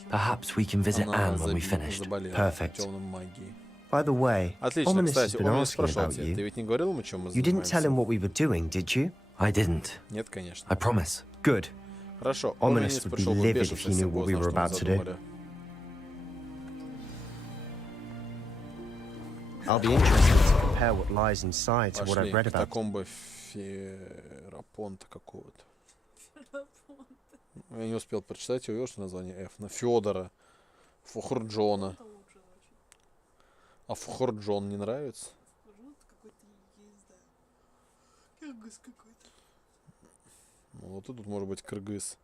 Perhaps we can visit Anne when we finished. Perfect. By the way, Отлично, Ominous has кстати, been он меня asking спрашивал about тебя. Ты you. ведь не говорил ему, чем мы You didn't tell занимаемся? him what we were doing, did you? I didn't. Нет, конечно. I promise. Good. Хорошо. Ominous would be пришел бы livid бешен, if he если knew бы what we узнал, were что мы about to do. задумали. I'll be interested to compare what lies inside to what Пошли I've read к about. такому Ферапонта какого-то. Я не успел прочитать, я увидел, что название F. На Федора. Фухурджона. А Фухурджон не нравится? Кыргыз какой-то. Ну, вот тут может быть кыргыз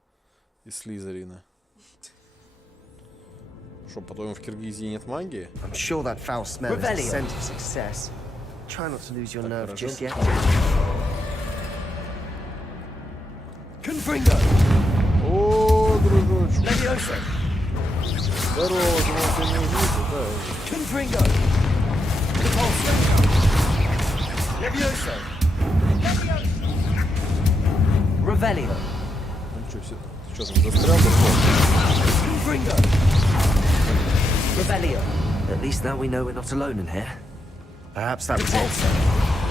из Слизерина. Что, по-твоему, в Киргизии нет магии? I'm sure that foul smell is the scent of success. Try not to lose your nerve just yet. О, дружочек. Здорово, думал, ты не увидел, да? Revelio. Ну что, ты что там застрял? Revelio. At least now we know we're not alone in here. Perhaps that was it.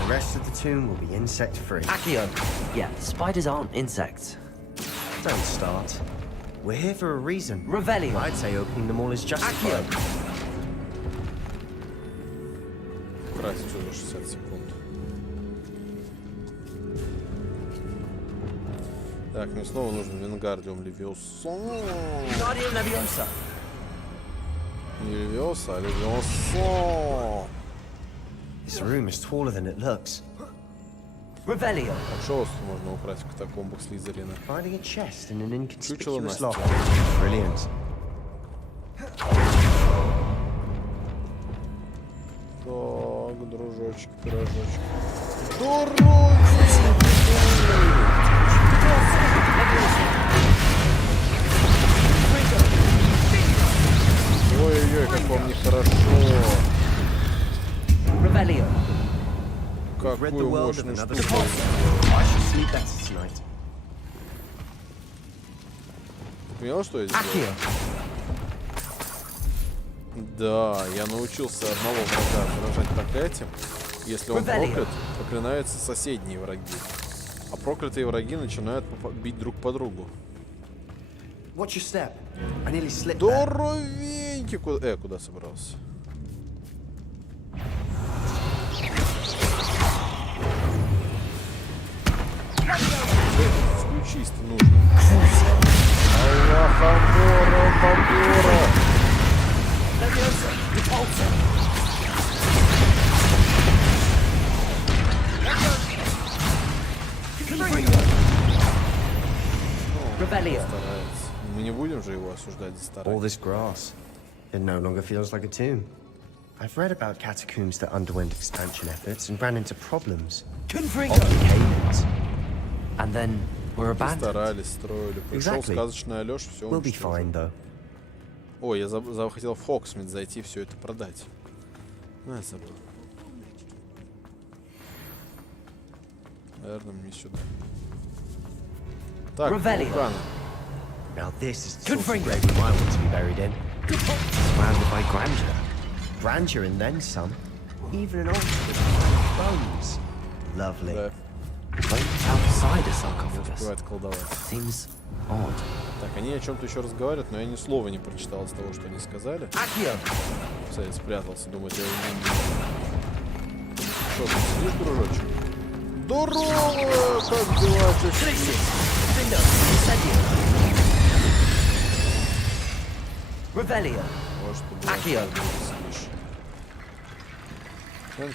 The rest of the tomb will be insect-free. Accio. Yeah, spiders aren't insects. Don't start. We're here for a reason. Revelio. I'd say opening them all is justified. Украсть все за 60 секунд. Так, мне снова нужен Вингардиум Левиоса. Не Левиоса, а Левиоса. This room is taller than it looks. Revelio. А что можно украсть в катакомбах Слизерина? Finding a chest in an Чучело inconspicuous Насти. locker. Brilliant. Так, дружочек, пирожочек. Здорово! Ой-ой-ой, как вам нехорошо. Revelio. Какую мощную штуку. I should sleep better tonight. Понял, что я сделал? Да, я научился одного врага заражать проклятием. Если он проклят, проклинаются соседние враги. А проклятые враги начинают бить друг по другу. Watch your step. I nearly slipped there. Здоровенький! Куда собрался? Включись, ты нужно. Аллах, Амбора, Бабора! Revelio. Мы не будем же его осуждать за старание. All this grass. It no longer feels like a tomb. I've read about catacombs that underwent expansion efforts and ran into problems. Complicated. And then we're abandoned. Старались, строили. Пришел сказочный Алёш, все We'll be fine, though. Ой, я хотел в Хоксмит зайти, все это продать. Ну, я забыл. Наверное, мне сюда. Так, вулканы. Now this is the sort of grave we might want to be buried in. Surrounded by grandeur. Grandeur and then some. Even an altar with bones. Lovely. Да. Outside a sarcophagus. Успевает колдовать. Seems odd. Так, они о чем-то еще разговаривают, но я ни слова не прочитал из того, что они сказали. Кстати, спрятался, думаю, я его не вижу. Что ты сидишь, дружочек? Здорово! Как дела, Revelio. Accio.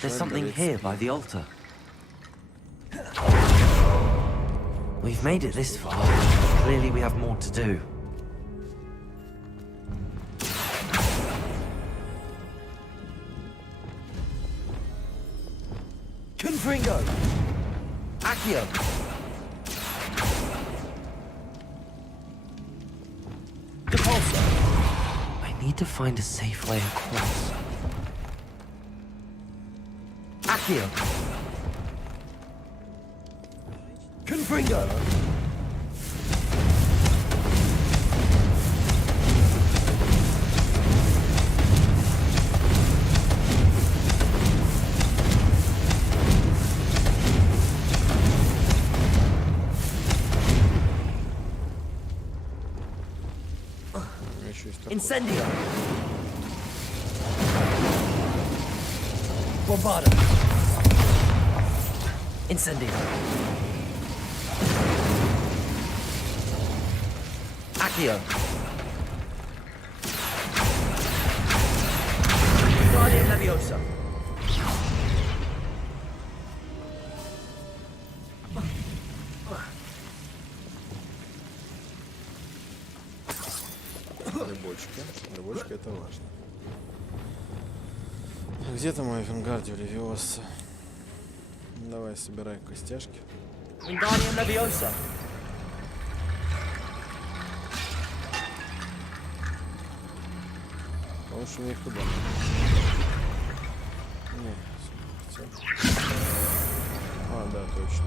There's something here by the altar. We've made it this far. Clearly we have more to do. Confringo! Accio! Depulso! I need to find a safe way across. Accio! Confringo! Incendio! Bombarda! Incendio! Accio! Guardian Leviosa! Рыбочка это важно. Где-то мой Вингардиум Левиоса? Давай, собирай костяшки. Wingardium Leviosa! Может, мне их туда надо. А, да, точно.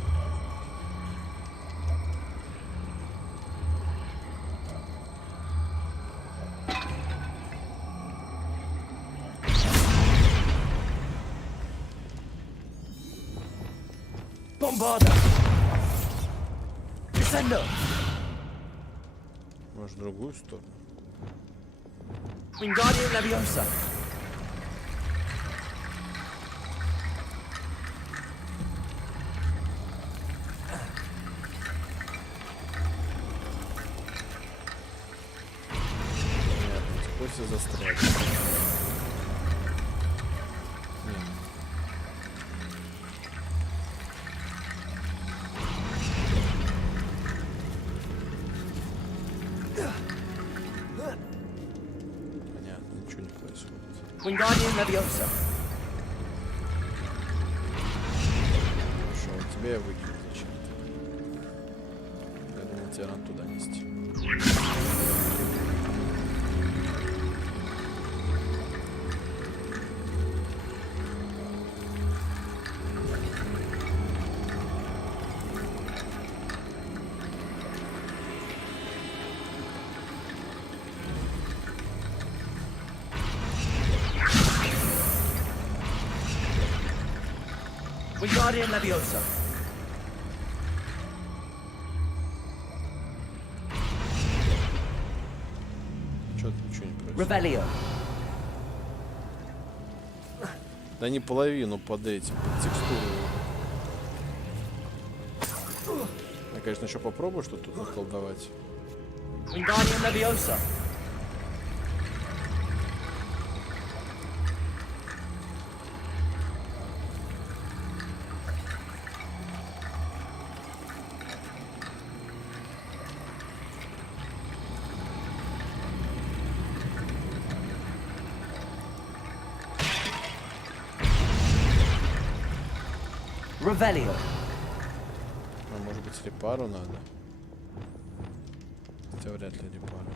Bombarda! Descendo! Может, в другую сторону? Wingardium Leviosa! Понятно, теперь все застряли. Понятно, ничего не происходит. Wingardium Leviosa! Хорошо, вот тебя я выкину зачем-то. Я думал, тебя надо туда нести. Wingardium Leviosa! Чё-то ничего не происходит. Revelio! Да не половину под этим, под текстуру. Я, конечно, еще попробую что-то тут наколдовать. Wingardium Leviosa! Revelio! А может быть, репару надо? Хотя вряд ли репару.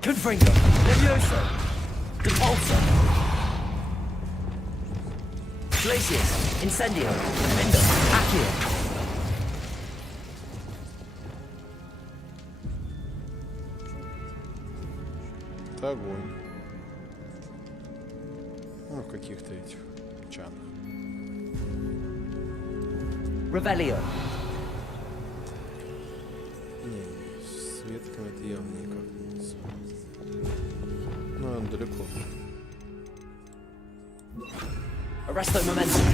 Confringo! Leviosa! Repulsor! Glacius! Incendio! Endo! Accio! Это огонь. Ну, в каких-то этих чанах. Revelio! Не, с ветками это явно никак не называется. Ну, он далеко. Arresto Momentum!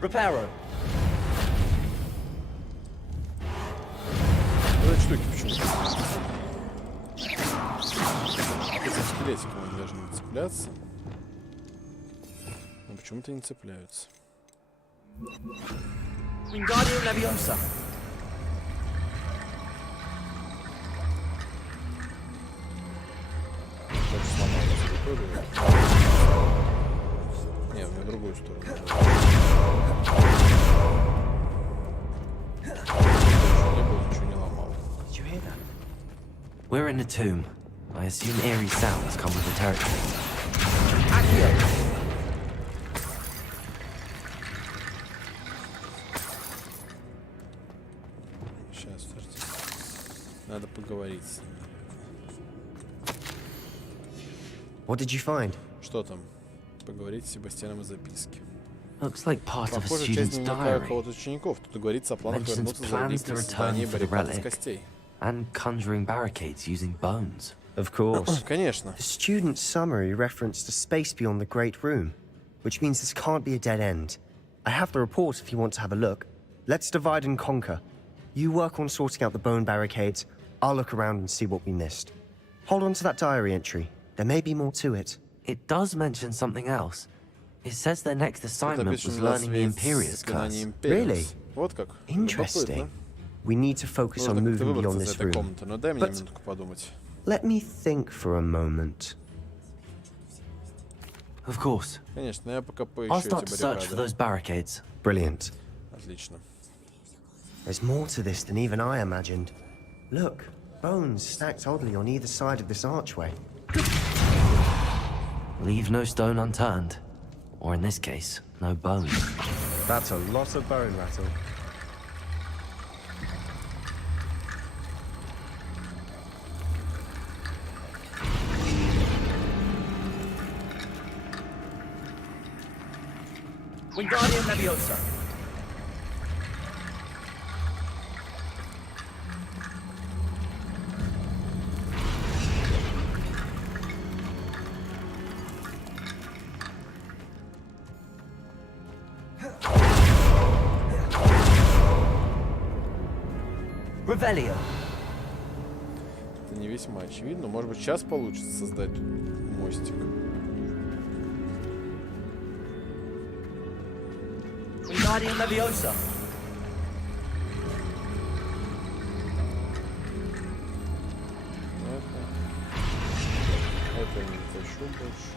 Reparo! Вот эти штуки почему-то. Этим скелетиком они должны цепляться. Но почему-то не цепляются. Wingardium Leviosa! Короче, сломал территорию. Не, в другую сторону. Не было, ничего не ломал. We're in a tomb. I assume eerie sounds come with the territory. Accio! Сейчас, подожди. Надо поговорить с ним. What did you find? Что там? Поговорить с Себастьяном о записке. Looks like part of a Похоже, часть student's дневника diary. кого-то учеников. Тут говорится о планах Mentions вернуться за plans реликвией to в создании return for the баррикад из relic костей. and conjuring barricades using bones. Of course. Конечно. The student's summary referenced a space beyond the Great Room, which means this can't be a dead end. I have the report if you want to have a look. Let's divide and conquer. You work on sorting out the bone barricades. I'll look around and see what we missed. Hold on to that diary entry. There may be more to it. It does mention something else. It says their next assignment was learning the Imperius curse. Really? Вот как. Interesting. We need to focus on moving beyond this room. Но дай мне минутку подумать. Let me think for a moment. Of course. Конечно, я пока I'll поищу start эти to search for баррикады. those barricades. Brilliant. Отлично. There's more to this than even I imagined. Look, bones stacked oddly on either side of this archway. Leave no stone unturned. Or in this case, no bone. That's a lot of bone rattle. Wingardium Leviosa. Revelio. Это не весьма очевидно. Может быть, сейчас получится создать мостик. Wingardium Leviosa. Это не тащу больше.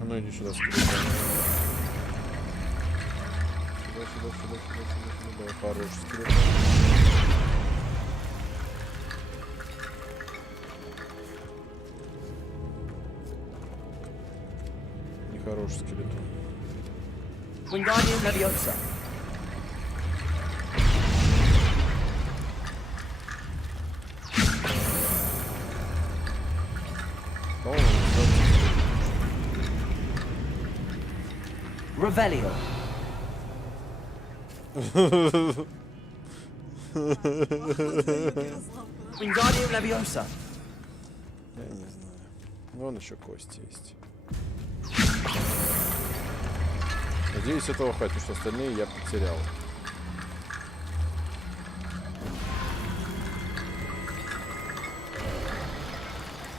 А ну иди сюда, скрипка. Сюда. Давай, хороший скелет. Нехороший скелет. Wingardium Leviosa. Revelio. Wingardium Leviosa. Я не знаю. Вон еще кости есть. Надеюсь, этого хватит, потому что остальные я потерял.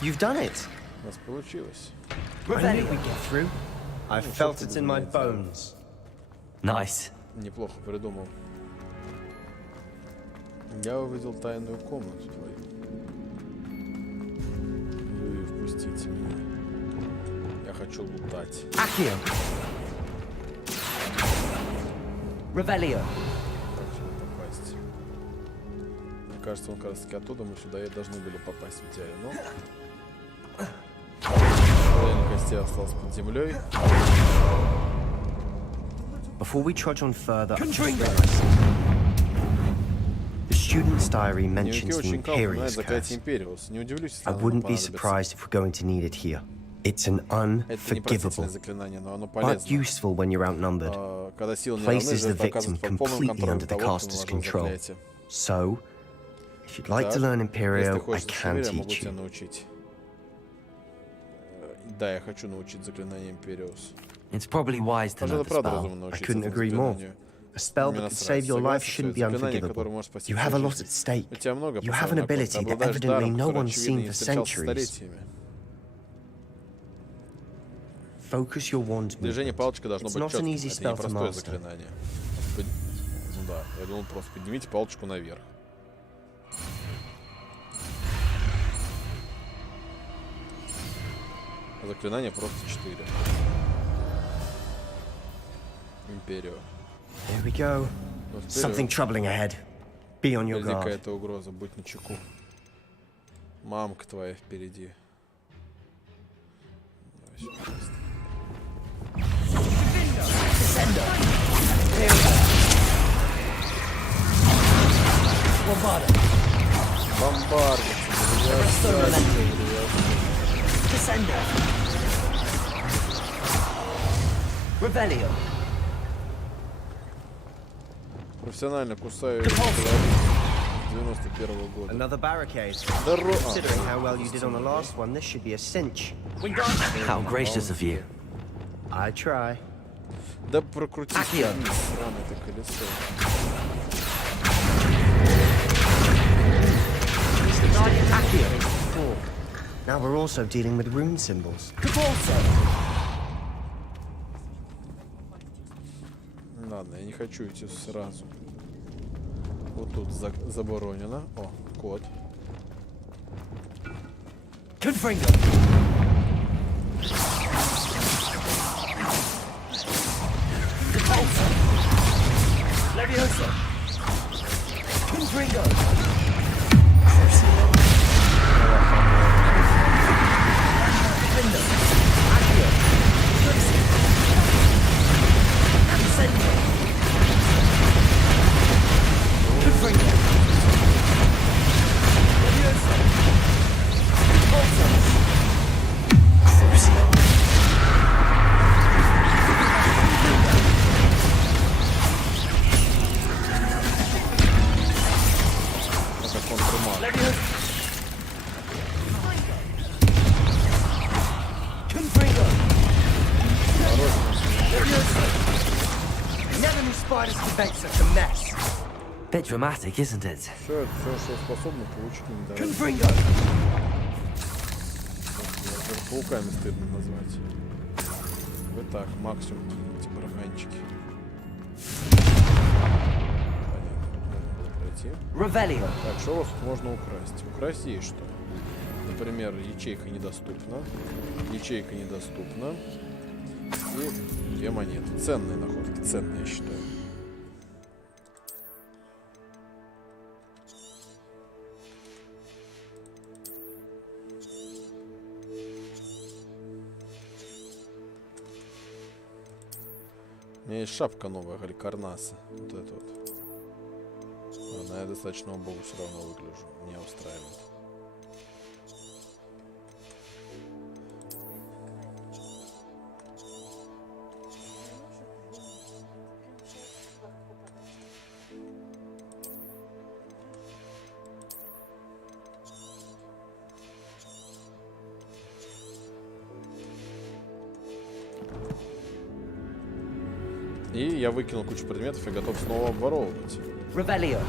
You've done it. У нас получилось. I knew we'd get through. I felt it in my bones. Nice. Неплохо придумал. Я увидел тайную комнату твою. Ну и впустите меня. Я хочу лутать. Accio. Revelio. Как сюда попасть? Мне кажется, он как раз таки оттуда мы сюда и должны были попасть в идеале, но... Половина костей осталась под землей. Before we trudge on further, the student's diary mentions the Imperius curse. I wouldn't be surprised if we're going to need it here. It's an unforgivable, but useful when you're outnumbered. Places the victim completely under the caster's control. So, if you'd like to learn Imperio, I can teach you. Да, я хочу научить заклинание Империус. It's probably wise to know the spell. I couldn't agree more. A spell that could save your life shouldn't be unforgivable. You have a lot at stake. You have an ability that evidently no one's seen for centuries. Focus your wand Движение палочкой должно It's быть not an четким. easy Это не spell to простое master. заклинание. Ну да, я думал просто поднимите палочку наверх. А заклинание просто 4. Империо. Here we go. Something troubling ahead. Be on your Впереди guard. какая-то угроза, будь начеку. Мамка твоя впереди. Бомбардер. Revelio. Профессионально кусаю с 91-го года. Another barricade. Здорово. Considering how well you did on the last one, this should be a cinch. How gracious of you. I try. Да прокрути сраное это колесо. Cool. Now we're also dealing with rune symbols. Ладно, я не хочу идти сразу. Вот тут заборонено. О, код. Confringo. Leviosa. Confringo. Defender. Accio. Trixie. Sender. Confringo. Leviosa. Voltos. Crucio. Это контрмаг. Leviosa. Confringo. Leviosa. Never knew spiders could make such a mess. Bit dramatic, isn't it? Все, что способно, получить не дает. Confringo. Пауками стыдно назвать. Вы так, максимум эти барабанчики. Понятно, тут можно было пройти. Revelio. Так, что у вас тут можно украсть? Украсть есть что? Например, ячейка недоступна. Ячейка недоступна. И 2 монеты. Ценные находки, ценные, я считаю. У меня есть шапка новая, Галикарнаса. Вот эта вот. Ладно, я достаточно убого все равно выгляжу. Меня устраивает. И я выкинул кучу предметов и готов снова обворовывать. Revelio.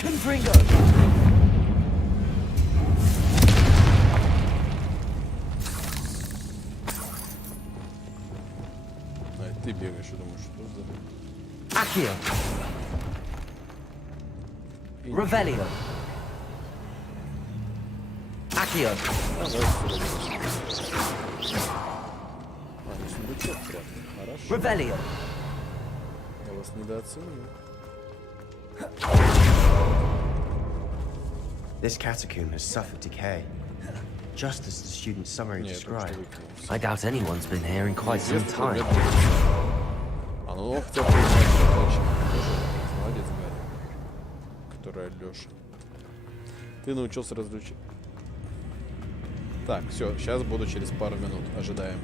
Confringo. А ты бегаешь и думаешь, что за... Accio. Revelio. Accio. А, сундучок прятали. Хорошо. Revelio. Я вас недооценил. This catacomb has suffered decay, just as the student's summary described. I doubt anyone's been here in quite some time. А ну хотя бы понимаешь, молодец, Гарри. Которая Лёша. Ты научился различить. Так, все, сейчас буду через пару минут. Ожидаем.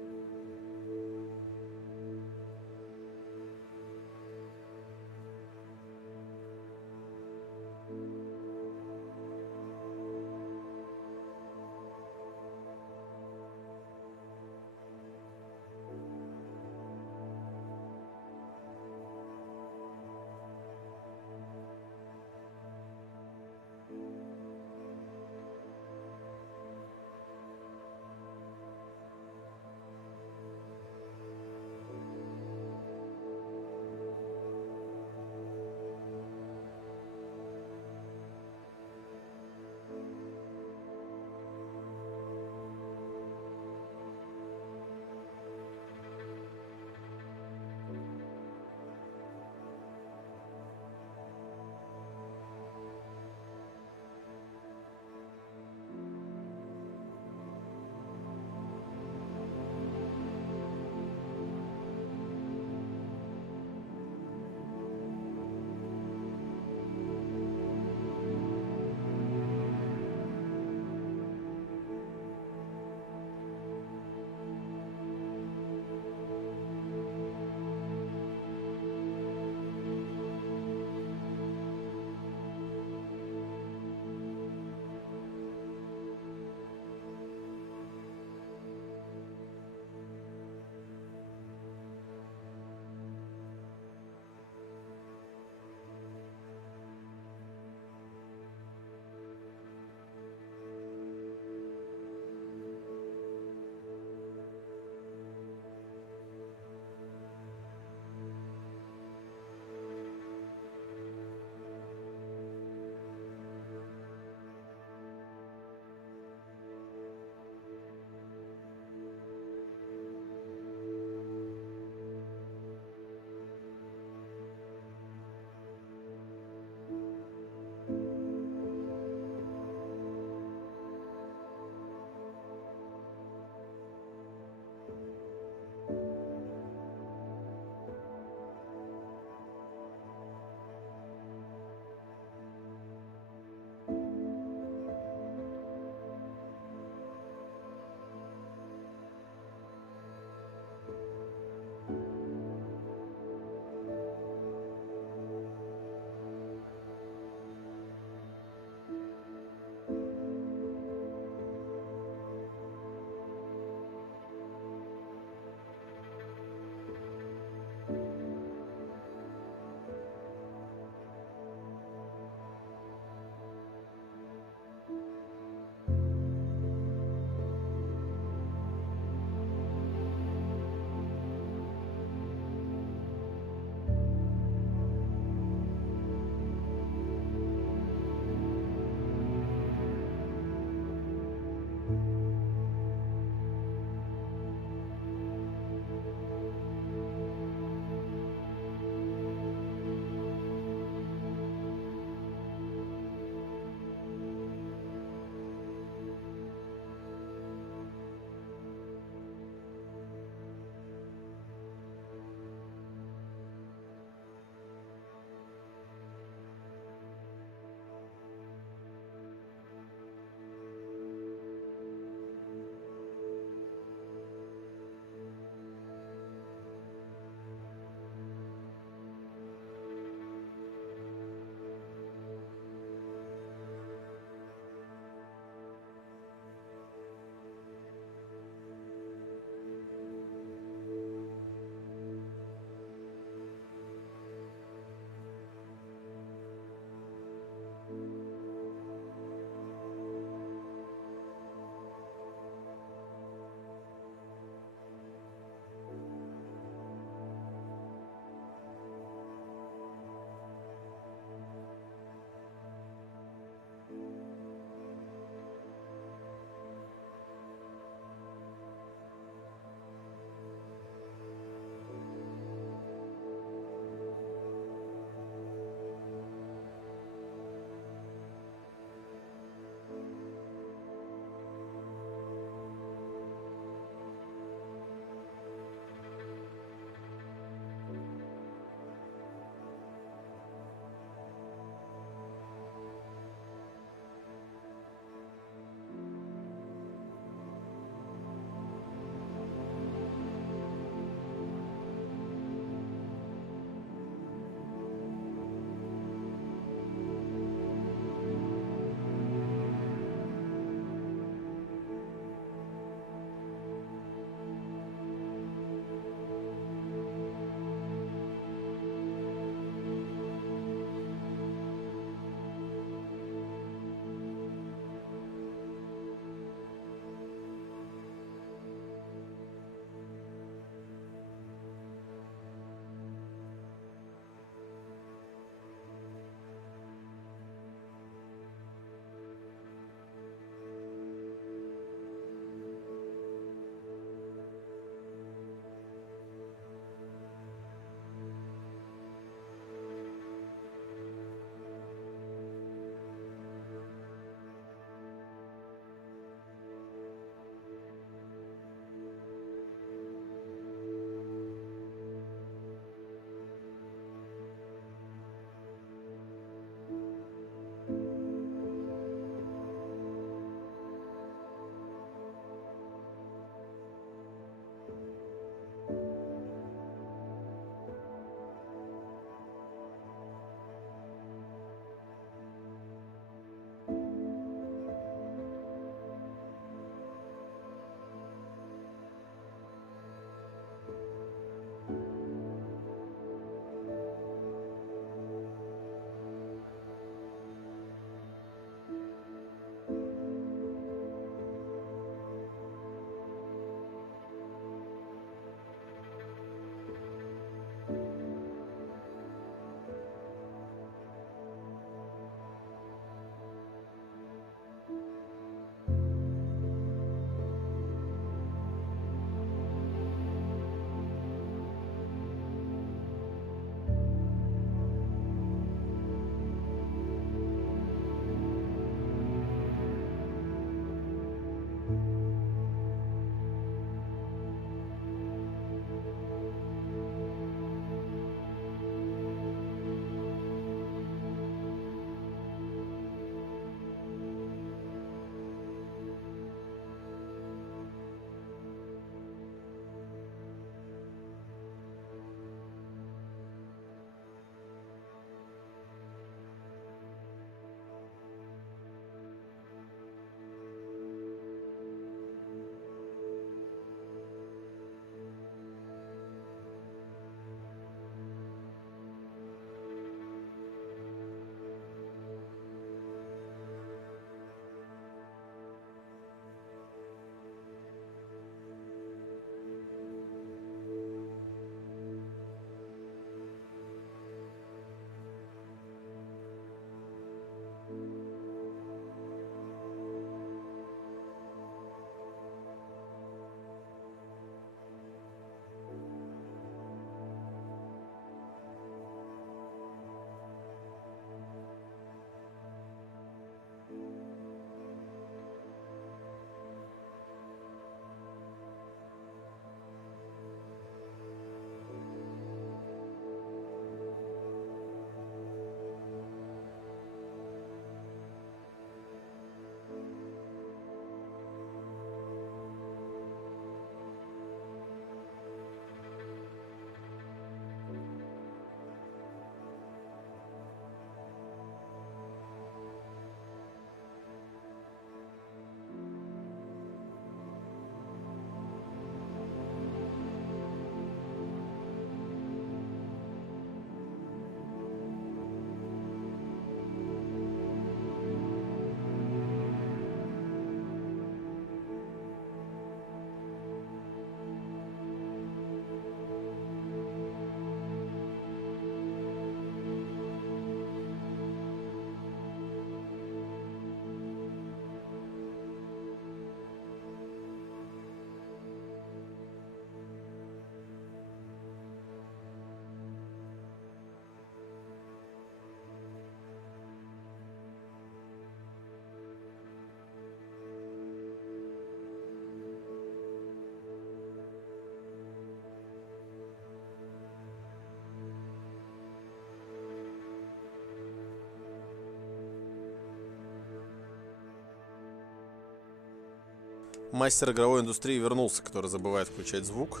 Мастер игровой индустрии вернулся, который забывает включать звук.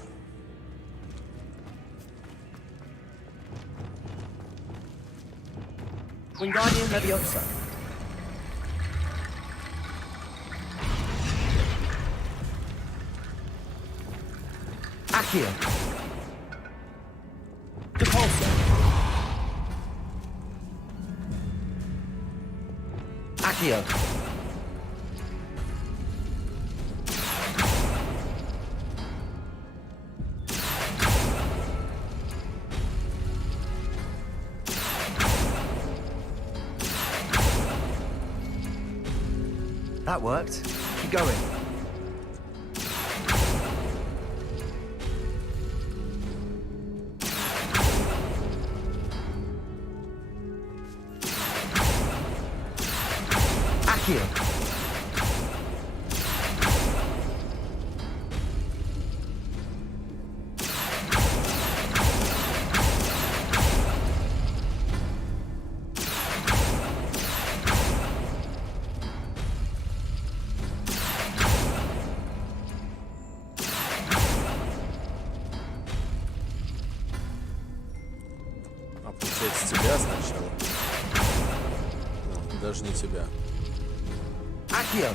Wingardium Leviosa. Accio. Depulso. Accio. That worked. Keep going. Accio. А получается тебя сначала? Ну, даже не тебя. Accio.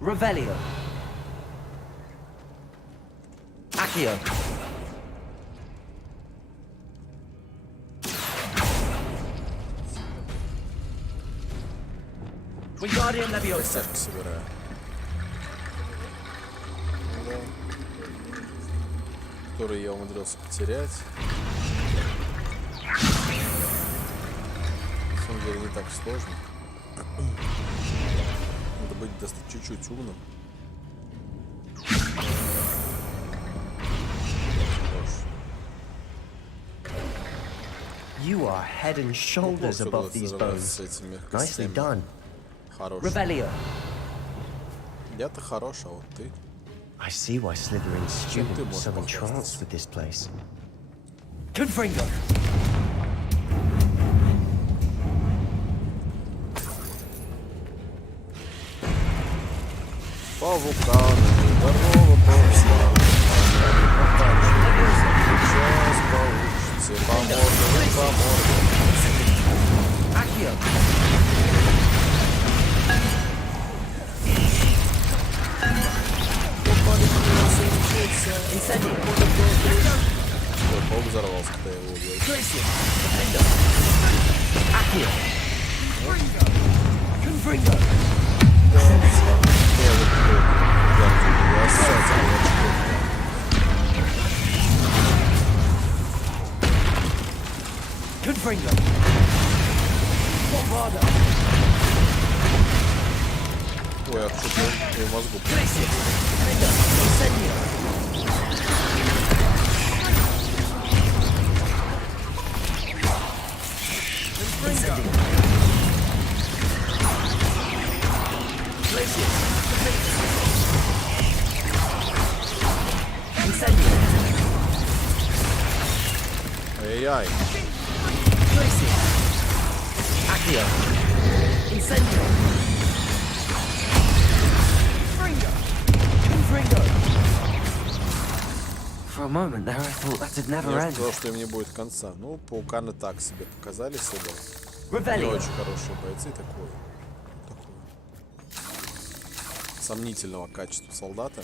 Revelio. Accio. Wingardium Leviosa. Собираю. Да. Который я умудрился потерять. На самом деле не так сложно. Надо быть чуть-чуть умным. You are head and shoulders above these bones. Nicely done. Хорош. Revelio. Я-то хорош, а вот ты. I see why Slytherin's students are so entranced with this place. Confringo. По вулкану, здорово, повсла. Сейчас получится, по морду, по морду. Accio. Incendio. Ой, паук взорвался, когда я его убил. Accio. Confringo. Confringo. Bombarda. Ой, а что-то я мозгу. Incendio. Ай-яй. Accio. Incendio. Confringo. For a moment there, I thought that'd never Я end. сказал, что им не будет конца. Ну, пауканы так себе показали себя. Не Revelio. очень хорошие бойцы, такое сомнительного качества солдата.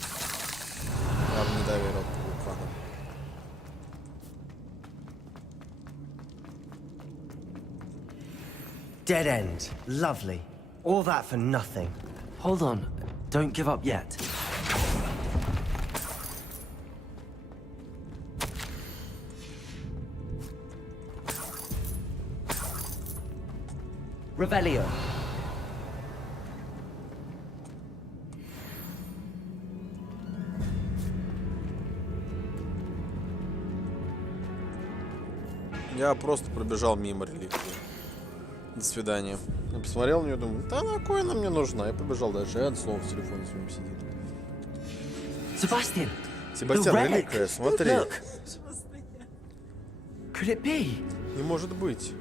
Я бы не доверил пауканам. Dead end. Lovely. All that for nothing. Hold on. Don't give up yet. Revelio. Я просто пробежал мимо реликвии. До свидания. Я посмотрел на нее, думаю, да на кой она мне нужна? Я побежал дальше, и он снова в телефоне своем сидит. Sebastian. Себастьян, the relic. реликвия, смотри. Look. Could it be? Не может быть.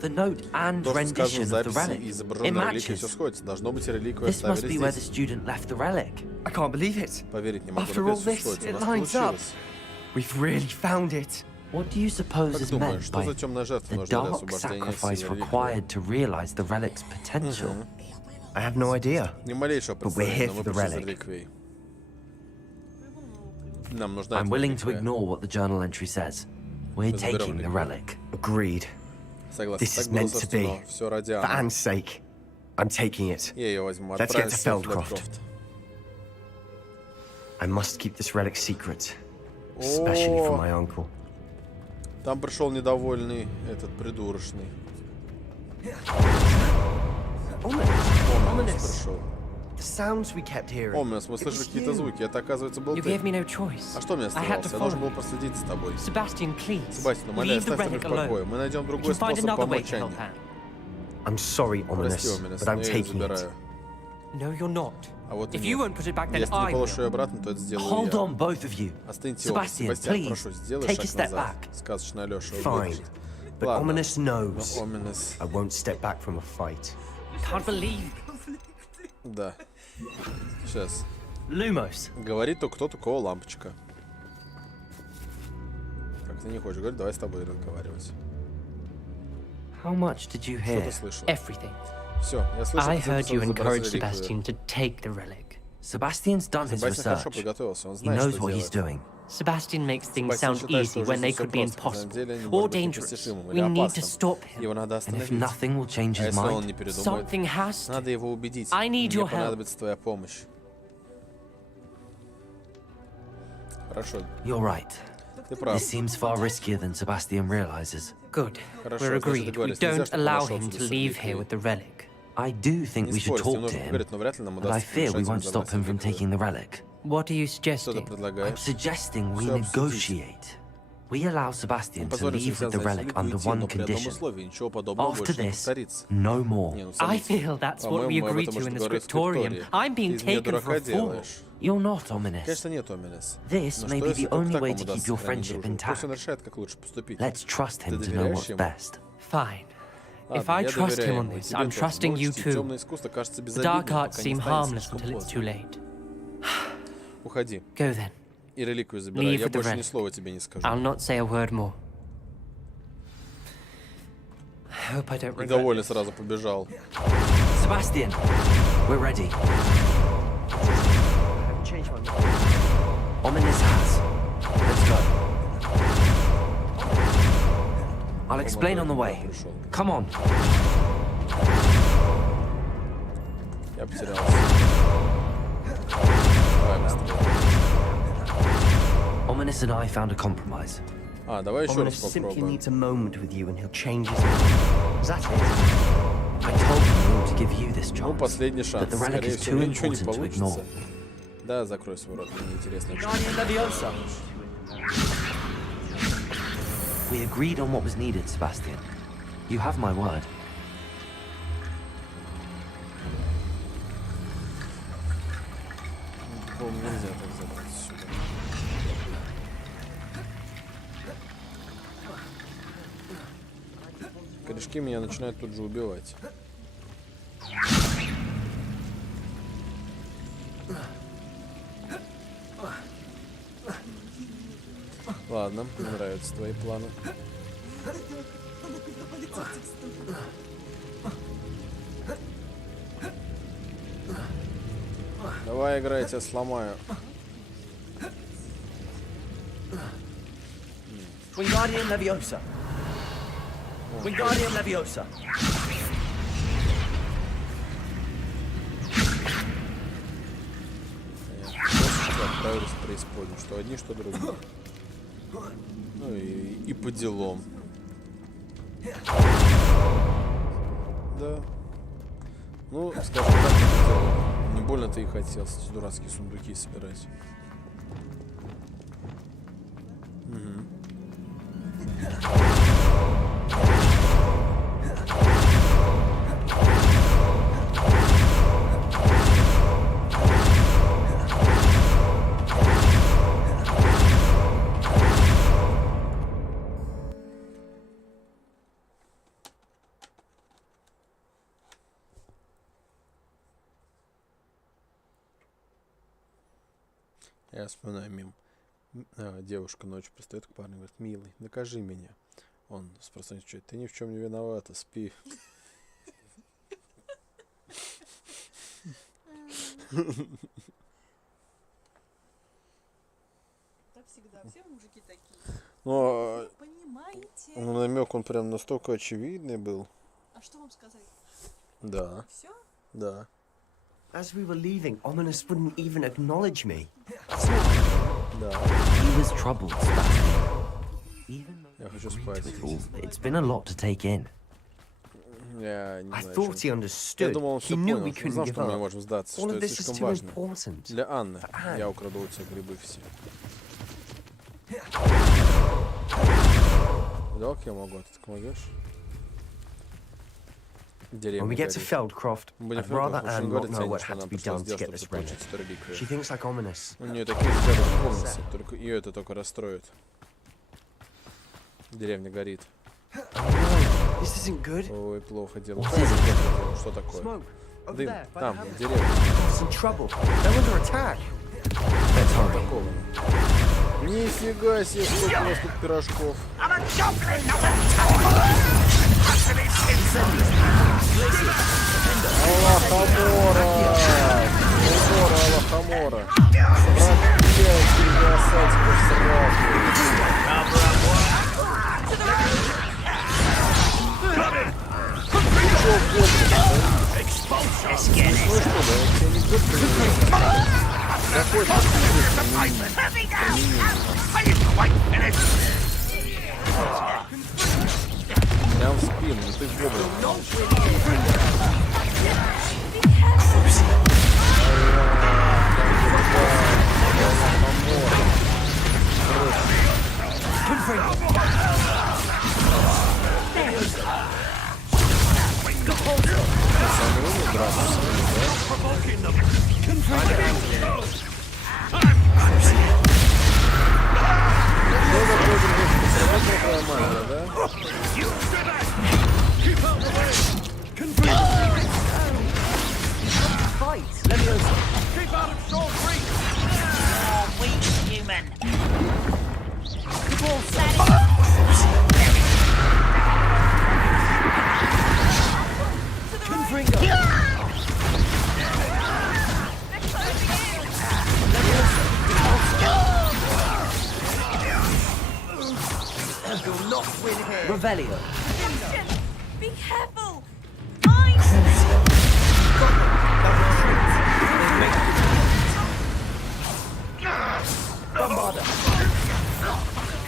The note and То, что сказано в rendition of the записи relic. и It изображенная реликвия, все matches. сходится. Должно быть, реликвию This must оставили be where the здесь. student left the relic. I can't believe it. Поверить не могу, After но all опять все this, сходится. У it нас lines up. получилось. We've really found it. What do you suppose Как is думаешь, meant что by за темная жертва the нужна для dark освобождения sacrifice силы реликвии? required to realize the relic's potential? I have no idea. Ни малейшего But we're here представления, но for мы the пришли за relic. реликвией. Нам нужна I'm эта willing to реликвия. ignore what the journal entry says. We're Мы заберем taking the реликвию. relic. Agreed. Согласен, This так is было meant to be. суждено. Все ради For Анны. Anne's sake, I'm taking it. Я ее возьму. Let's get to Отправимся в Feldcroft. Фелдкрофт. I must keep this relic secret, especially from О, my uncle. там пришел недовольный этот придурочный. Оминус пришел. The sounds we kept hearing. Оминус, мы слышали какие-то звуки. Это, оказывается, был You ты. gave me no choice. А что мне I had to оставалось? Я follow должен был you. проследить за тобой. Sebastian, please. Себастьян, умоляю, Leave the оставь их relic в покое. alone. Мы найдем You другой can find способ another way помочь to help Анне. Anne. I'm sorry, Прости, Ominous, Оминус, but но I'm я ее taking it. забираю. No, you're not. А вот и If you нет. won't put it back, then Если не I положишь will. ее обратно, то это сделаю Hold я. on, both of you. Остыньте оба. Sebastian, Себастьян, please, прошу, сделай take a шаг step назад. back. Сказочный Алёша Fine. убежит. But Ладно. Ominous knows Но Оминус... I won't step back from a fight. Can't believe. Да. Сейчас. Lumos. Говорит то кто-то, у кого лампочка. Как ты не хочешь говорить, давай с тобой разговаривать. How much did you Что hear? ты слышал? Everything. Все, я слышал, I как ты heard you забросил encourage реликвию. Sebastian to take the relic. Sebastian's done his Себастьян хорошо research. подготовился, он He знает, knows что what he's делает. doing. Sebastian makes things Себастьян sound считает, easy что when жизнь they всё could be просто, на самом impossible деле они or могут быть dangerous. непостижимым или We need to опасным. stop him. Его надо And if остановить. nothing will change А his если он mind, не передумает, Something has to. надо его убедить. I need Мне your help. понадобится твоя помощь. Хорошо, you're right. ты прав. This seems far riskier than Sebastian realizes. Good. Хорошо, We're значит, agreed. We договорились. Нельзя, don't чтобы он allow нашел him отсюда to с leave here реликвией. with the relic. I do think Не we should спорь, с ним talk to нужно him, поговорить, но вряд ли нам but I удастся fear we помешать ему won't stop забрать him from реликвию. taking the relic. What are you Что ты suggesting? I'm предлагаешь? suggesting we Всё обсудить. negotiate. We allow Мы Sebastian to позволим leave себе with the взять relic реликвию и under уйти, one но при одном condition. условии. Ничего подобного After больше не this, повторится. no more. Не, ну, I садись. feel that's what we По-моему, мы об agreed этом to уже in the договорились в scriptorium. Виктории. I'm being Ты из меня taken for a дурака fool. делаешь. You're not ominous. Конечно, нет, Оминес. This Но may что, be если the только only так way вам to keep удастся your сохранить friendship дружбу? Пусть он intact. решает, как лучше поступить. Let's trust Ты him to know доверяешь what's ему? best. Fine. If Ладно, I я trust доверяю him on ему, и this, тебе I'm тоже. trusting Но you учти, too. темное искусство кажется The безобидным, dark arts пока не seem станет harmless слишком until it's too поздно. late. Уходи. Go then. И реликвию забирай. Leave Я with the больше ни relic. слова тебе не скажу. I'll not say a word more. I hope I don't regret Недовольный this. сразу побежал. Sebastian, we're ready. Ominous has. Let's go. I'll explain on the way. Come on. Я потерялся. Давай быстрее. Ominous and I found a compromise. А, давай еще раз Ominous simply попробуем. needs a moment with you and he'll change his mind. Is that it? I told him we ought to give you this Ну, chance, последний but шанс. the relic Скорее is всего, too ничего не important to получится. ignore. Да, закрой свой рот, мне неинтересно. We agreed on what was needed, Sebastian. You have my word. По-моему, нельзя так забраться сюда. Корешки меня начинают тут же убивать. Ладно, мне нравятся твои планы. Давай играй, я тебя сломаю. Wingardium Leviosa. Wingardium Leviosa. Просто отправились в преисподнюю, что одни, что другие. Ну и по делам. Да. Ну, скажем так, по делам. Не больно-то и хотел эти дурацкие сундуки собирать. Угу. Я вспоминаю мим. Девушка ночью пристает к парню и говорит: милый, накажи меня. Он спросит, что ты ни в чем не виновата, спи. Так всегда, все мужики такие. Но Понимаете? намек он прям настолько очевидный был. А что вам сказать? Да. Все? Да. As we were leaving, Ominous wouldn't even acknowledge me. Да. He was troubled, Even Я хочу spать. it's been a lot to take in. Я не I знаю, thought he Я understood. думал, он He все knew понял. we Он couldn't знал, give что мы не up. можем сдаться, All что of это this is слишком too важно. important. Для Анны. Anne. Я украду у тебя грибы все. Далеко я могу, а ты так могешь? When we get to Feldcroft, Будем I'd rather Feldcroft, Anne не not говорит know Анне, what что had нам to be пришлось done to сделать, get чтобы this закончить relic. эту реликвию. She thinks like Ominous. У нее такие взгляды в комнате, только ее это только расстроит. Деревня горит. This isn't good. Ой, плохо дело. What is it? Что такое? Smoke. Over Дым. there, by Там, the в house. деревне. It's in trouble. They're under attack. Let's hurry. Нифига себе, сколько у нас тут пирожков. Аллахамора! Аллахамора, Аллахамора! Проклятие, красавчик, сразу! Ты чё, ну что, да? Я тебе не говорю. Какой прям в спину, ну ты гоблин. Keep out of short reach! Oh, weak human! You'll not win here. Revelio. Be careful! Bombarda.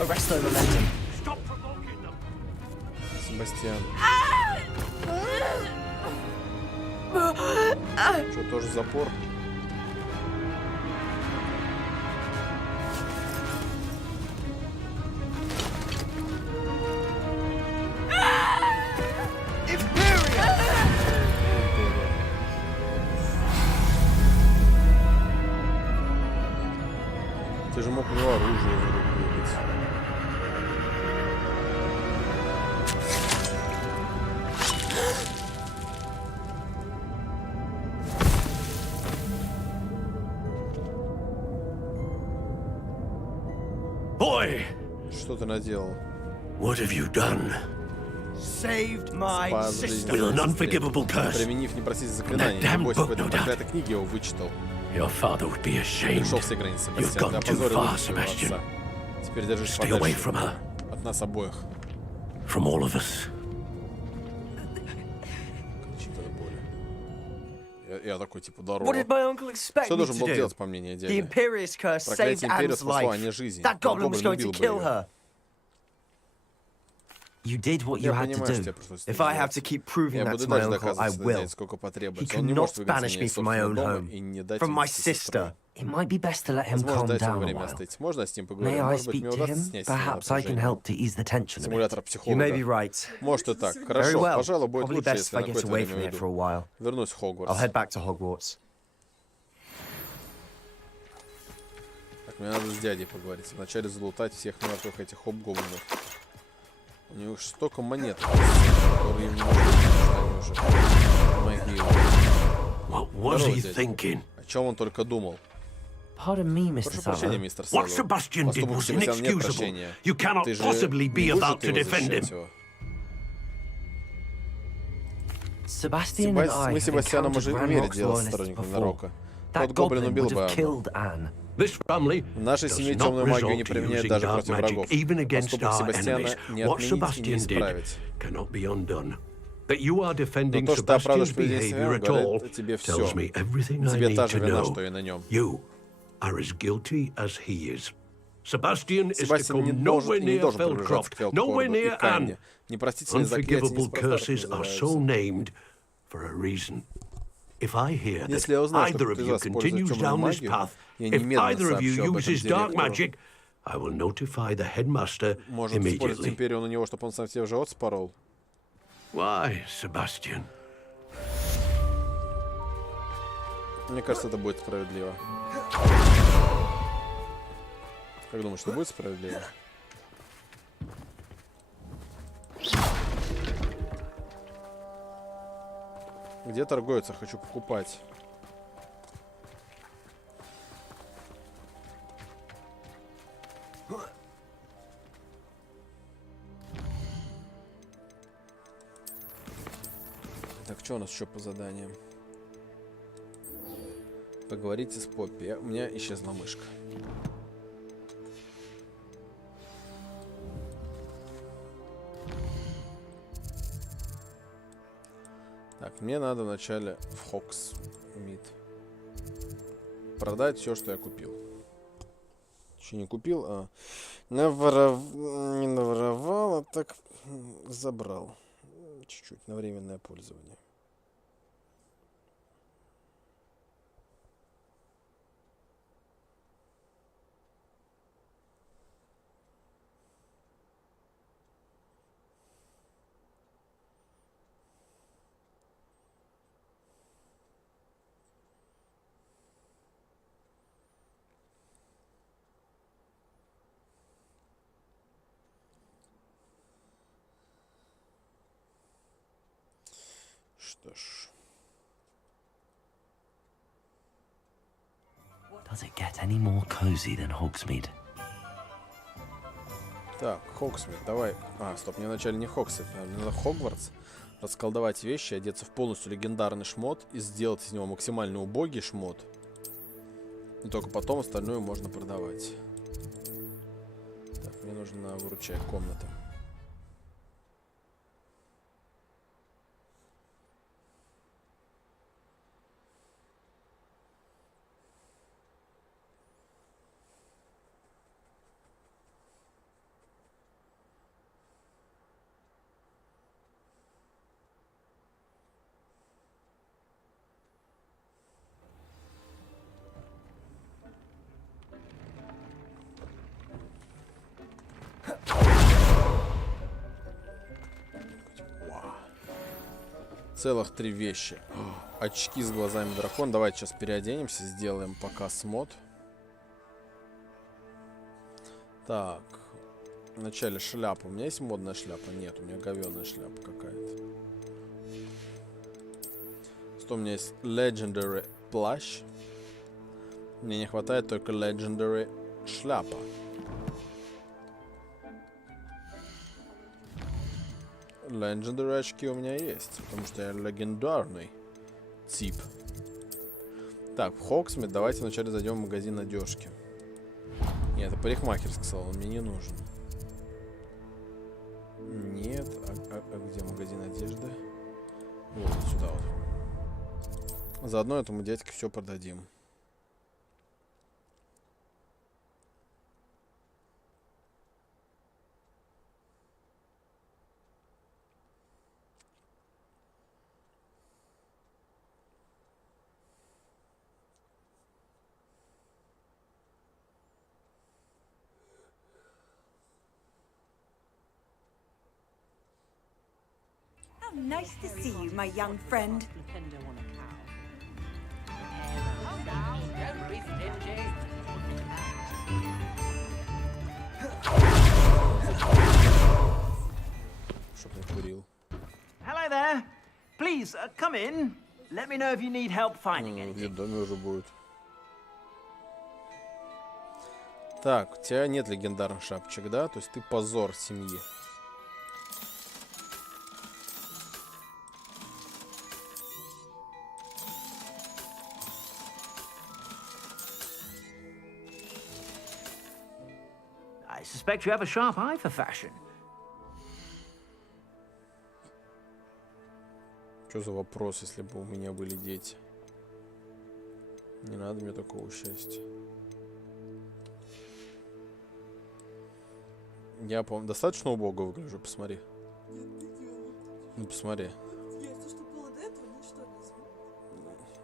Arresto momentum. Stop provoking them! Себастьян. Что, тоже запор? Ты же мог у него оружие в руку выбить. Boy! Что ты наделал? What have you done? Saved my Спас жизнь sister. With an моей unforgivable сестре, curse. применив непростительное заклинание. That damn Небось, в book, этой no doubt. проклятой книге его вычитал. Your father would be ashamed. Пришел все границы, You've Себастьян. Ты gone too опозорил far, имя своего Sebastian. отца. Теперь держись Stay away подальше from her. от нас обоих. From all of us. Кричит от боли. Я такой, типа, здорово. What did my uncle expect Что me должен to был do? делать, по мнению The дяди? Imperious curse saved Проклятие Империи Anne's спасло life. Анне жизнь. That goblin was going to убил бы kill ее. her. You did what you Я had to понимаю, что do. тебе пришлось If I have to keep proving Я that буду to my дальше uncle, I доказывать will. дядь, сколько He потребуется. Он не может cannot выгнать banish меня me из from my собственного own дома home, и не дать from мне my вместе с сестрой. sister. It might be best to let him Возможно, calm дать ему down a время while. остыть. Можно с ним поговорить? May I Может быть, speak мне to удастся him? снять с него Perhaps I can напряжение. help to ease the tension a bit. Симулятор You may психолога. be right. Может и так. Very Хорошо, well. пожалуй, будет Probably лучше, best если if I на get какое-то away время from it for a уйду. while. Вернусь в I'll Хогвартс. head back to Hogwarts. Так, мне надо с дядей поговорить. Вначале залутать всех мертвых этих хоб-гоблинов. У него столько монет, которые им не нужны, потому что они уже могилы. What was Здорово, he дядя. thinking? О чем он только думал? Pardon me, Mr. Прошу прощения, Sallow. мистер What Саллоу. Sebastian did Поступок was Себастьяна нет inexcusable. прощения. You cannot Ты же possibly be не about будешь to его defend защищать him. его. Sebastian and I Мы have с Себастьяном encountered уже имели Ranrock's дело с loyalists сторонниками before. Нарока. That Тот гоблин goblin убил would бы have Анну. killed Anne. This family В нашей does семье not темную магию не resort to применяют using даже dark против magic, врагов. even against Поступок our Себастьяна enemies. не What отменить и не Sebastian did исправить. cannot be undone. That you are Но defending то, что ты оправдываешь Sebastian's поведение behavior Семена, at all говорит тебе все. tells me everything I Тебе need та же to вина, know. что и на нем. You are as guilty as he is. Sebastian is to Себастьян не come может nowhere и не near должен приближаться к Feldcroft, nowhere Фелдкорду и near Канне. Anne. Непростительные заклятия Unforgivable неспроста так curses are so называются. named for a reason. If I hear that Если я узнаю, что either of кто-то из you вас использует continues темную down this магию, path, я if немедленно either of you сообщу об этом uses dark директору. magic, I will notify the headmaster Может использовать immediately. империю на него, чтобы он сам себе в живот спорол? Why, Sebastian? Мне кажется, это будет справедливо. Как думаешь, что будет справедливо? Где торгуются? Хочу покупать. Так, что у нас еще по заданиям? Поговорите с Поппи. У меня исчезла мышка. Так, мне надо вначале в Хоксмит продать все, что я купил. Еще не купил, а не наворовал, а так забрал. Чуть-чуть на временное пользование. Что ж. Does it get any more cozy than Hogsmeade? Так, Хогсмит, давай. А, стоп, мне вначале не Хогсмит, мне надо Хогвартс. Расколдовать вещи, одеться в полностью легендарный шмот и сделать из него максимально убогий шмот. И только потом остальное можно продавать. Так, мне нужна выручай комната. Целых 3 вещи. Очки с глазами дракона. Давайте сейчас переоденемся, сделаем показ мод. Так. Вначале шляпа. У меня есть модная шляпа? Нет, у меня говёная шляпа какая-то. Что у меня есть? Legendary плащ. Мне не хватает только Legendary шляпа. Legendary очки у меня есть, потому что я легендарный тип. Так, в Хоксмит давайте вначале зайдем в магазин одежки. Нет, это парикмахерский салон, он мне не нужен. Нет, а где магазин одежды? Вот сюда вот. Заодно этому дядьке все продадим. Nice to see you, my young friend. Чтоб не курил. Hello there. Please, come in. Let me know if you need help finding anything. В доме уже будет. Так, у тебя нет легендарных шапочек, да? То есть ты позор семьи. I suspect you have a sharp eye for fashion. Что за вопрос, если бы у меня были дети? Не надо мне такого счастья. Я, по-моему, достаточно убого выгляжу, посмотри. Ну, посмотри.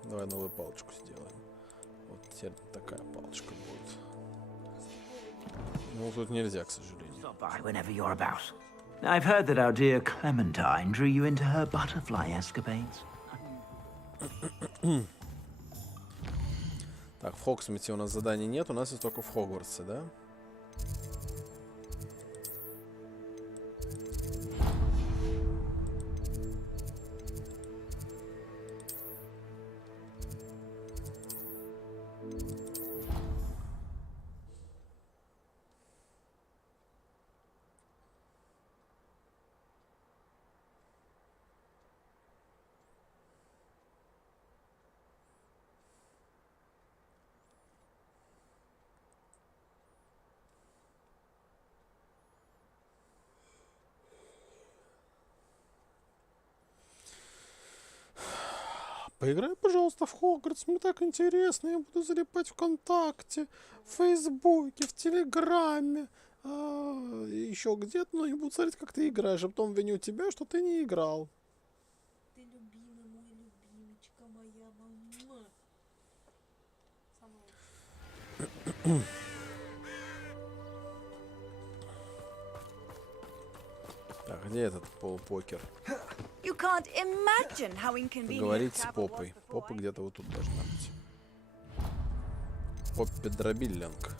Давай новую палочку сделаем. Вот теперь такая палочка будет. Ну, тут нельзя, к сожалению. Stop by whenever you're about. I've heard that our dear Clementine drew you into her butterfly escapades. Так, в Хогсмите у нас заданий нет, у нас есть только в Хогвартсе, да? Поиграй, пожалуйста, в Хогвартс. Мне так интересно. Я буду залипать ВКонтакте, в Фейсбуке, в Телеграме. Еще где-то, но я буду смотреть, как ты играешь. А потом виню тебя, что ты не играл. Ты любимый мой любимечка, моя мама. Так, где этот полупокер? You can't imagine how inconvenient Поговорить с travel was Попой. before Попа где-то вот тут должна быть. Поппи Дробиллинг.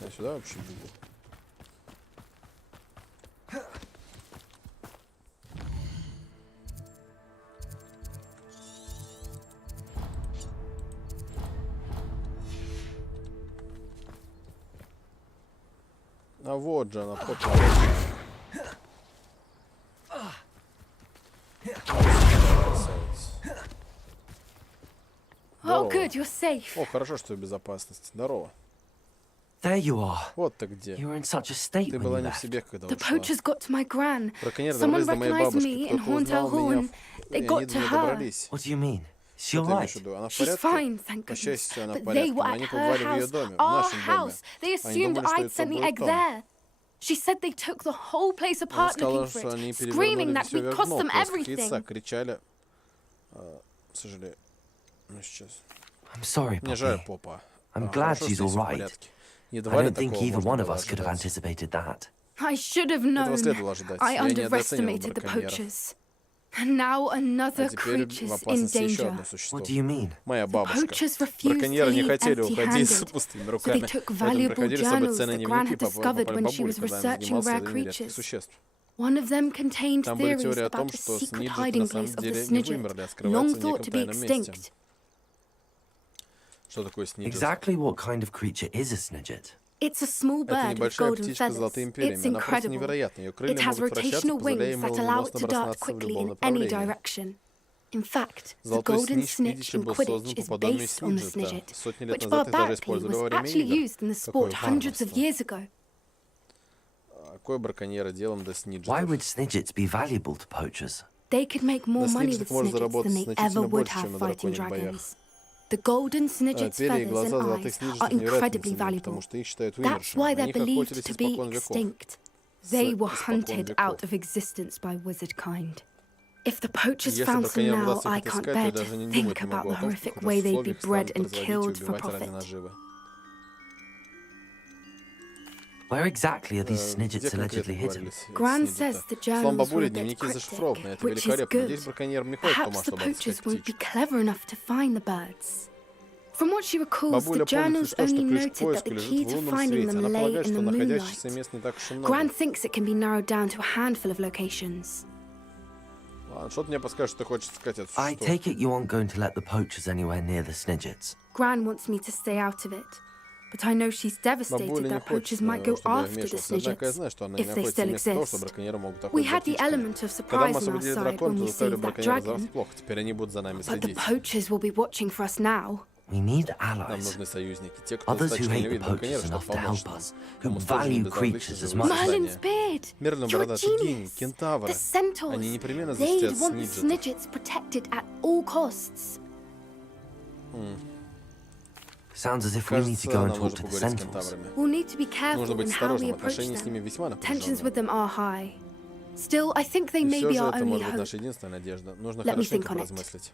Я сюда вообще бегу. А вот же она, Поппи. Oh, good, you're safe. О, хорошо, что в безопасности. Здорово. There you are. Вот ты где. You were in such a state Ты when была you не в left. себе, когда The ушла. poachers got to my gran. Браконьеры Someone добрались до моей recognized бабушки. me in Кто-то узнал Horntail меня. Horn. They И они got до to меня her. добрались. What do you mean? Is she Что ты имеешь в alright? виду? Она в She's порядке? fine, thank По goodness. счастью, она в But they порядке. were Но at они her побывали в ее house, доме, в our нашем доме. house. They Они assumed думали, что I'd это sent the был egg Том. there. She said they took the whole place Она apart сказала, looking for что они it, screaming перевернули that все we'd вверх cost дном, them просто какие-то everything. кричали. К сожалению. Ну, сейчас. I'm sorry, Мне жаль, Poppy. Попа. I'm glad Хорошо, she's что all всё в right. порядке. I Едва ли don't think такого either можно one of было us could have ожидать. anticipated that. I should have Этого known. следовало ожидать. I Я недооценивал underestimated the браконьеров. poachers. And now another А теперь в creature's in опасности еще danger. одно существо. What do you mean? Моя бабушка. Poachers refused to Браконьеры не leave хотели уходить с empty-handed, пустыми so they руками, took поэтому valuable приходили с собой journals ценные that Gran дневники had по discovered попали when she бабуле, was когда она researching занимался rare исследованием редких creatures. существ. One of them contained Там были theories теории о том, about a что secret сниджеты hiding на place самом of the деле не snidget, вымерли, а long скрываются в thought неком to be тайном месте. extinct. Что такое сниджет? Exactly what kind of creature is a snidget? It's a small Это bird with небольшая golden птичка с feathers. золотыми It's перьями. Она просто incredible. невероятна. Ее It крылья has могут вращаться, rotational позволяя wings ему that allow it молниеносно to dart бросаться в quickly любом in any направлении. direction. In fact, the Золотой golden снидж snitch Квиддича in был Quidditch создан по is подобию based on the сниджета. snidget, Сотни лет which назад их даже barbarically использовали во was время actually игр. used in the Какое sport hundreds of варварство. years ago. Какое браконьеры делом до Why сниджетов? would snidgets be valuable to poachers? They could make more На money with сниджетах можно snidgets заработать than they ever значительно would больше, have чем на fighting драконьих боях. dragons. The golden snidget's Перья и feathers глаза and золотых eyes are сниджетов невероятно incredibly ценны, valuable. потому что их считают That's вымершими. why На they're них believed охотились to be испокон веков. extinct. They were испокон hunted веков. out of existence by wizard kind. If the poachers Если found some браконьерам now, удастся I их can't отыскать, то bear я to даже не think думать не about могу the о том, в horrific каких way they'd be условиях bred станут and производить и killed for убивать ради profit. наживы. Where exactly are these Где snidgets allegedly конкретно hidden? говорились Gran эти says снидеты? the Словом journals were бабули, a bit дневники зашифрованы, cryptic, это which is великолепно. good. Надеюсь, браконьерам не ходит с ума, Perhaps the чтобы отыскать poachers won't be птичку. clever enough to find the birds. From what she recalls, the Бабуля помнит journals лишь то, что only ключ к noted that поиску the лежит key в to лунном finding свете. them Она lay полагает, in что the находящихся moonlight. мест не так уж и много. Gran thinks it can be narrowed down to a handful of locations. Ладно, что ты мне подскажешь, что ты хочешь сказать это I существо? take it you aren't going to let the poachers anywhere near the snidgets. Gran wants me to stay out of it, but I know she's devastated Бабуля не that poachers хочет, might go чтобы я after the вмешивался. Однако я snidgets, знаю, что она не if they находится still в месте того, что exist. браконьеры могут We охотиться за had the птичками. element of Когда мы surprise on our освободили side дракона, when то we заставили saved that браконьеров dragon, врасплох. Теперь они будут за нами but the следить. poachers will be watching for us now. We need Нам allies. нужны союзники. Те, кто Others who достаточно hate the ненавидит браконьеров, poachers чтобы enough to помочь help нам. us, who Кому столь же value безразличны creatures as живые much as Merlin's создания. beard! Мерлин You're a бородатый гений, genius! кентавры. The centaurs! Они непременно They'd защитят want the сниджетов. snidgets protected at all costs. Sounds as if we need to go and Кажется, нам talk нужно to the поговорить с centaurs. кентаврами. We'll need to be Нужно careful быть in how we осторожным. approach Отношения с ними them. весьма Tensions напряженные. with them are high. Still, I think they И may все be же our это only может быть hope. наша единственная надежда. Нужно Let me хорошенько think on it. поразмыслить.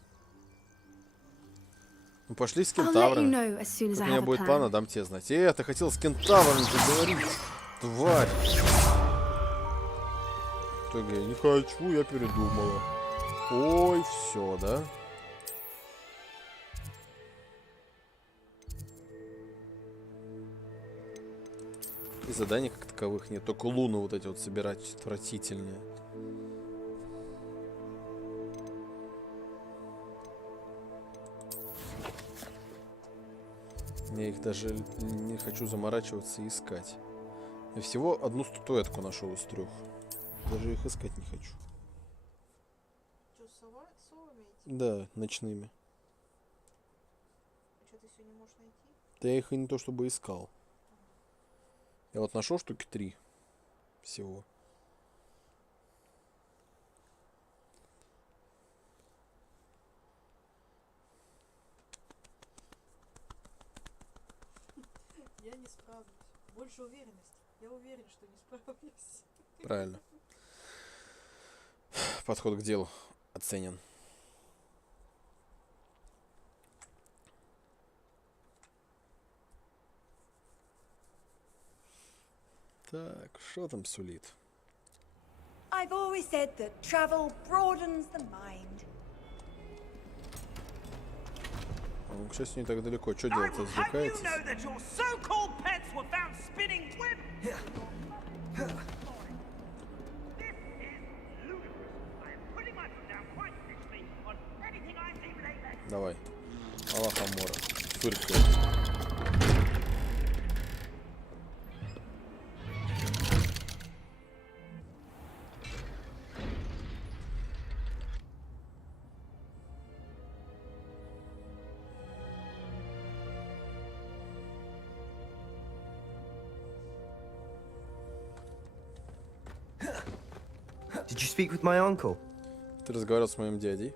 Ну пошли с I'll let you кентаврами. know as soon as Как I у меня have a будет план, plan. отдам тебе знать. Ты хотел с кентаврами поговорить, тварь. В итоге, не хочу, я передумала. Ой, все, да? И заданий как таковых нет, только луны вот эти вот собирать отвратительные. Я их даже не хочу заморачиваться и искать. Я всего одну статуэтку нашел из 3. Даже их искать не хочу. Что, совами идти? Да, ночными. Что ты сегодня можешь найти? Да я их и не то чтобы искал. Я вот нашел штуки 3 всего. Я не справлюсь. Больше уверенности. Я уверен, что не справлюсь. Правильно. Подход к делу оценен. Так, что там сулит? I've always said that travel broadens the mind. Он, к счастью, не так далеко. Что I делать? will have you Развлекается? know that your so-called pets were found spinning web. This is ludicrous. I am putting my foot down quite fixedly on anything I see lately. Давай. Аллах Амора. Фыркает. Did you speak with my uncle? Ты разговаривал с моим дядей?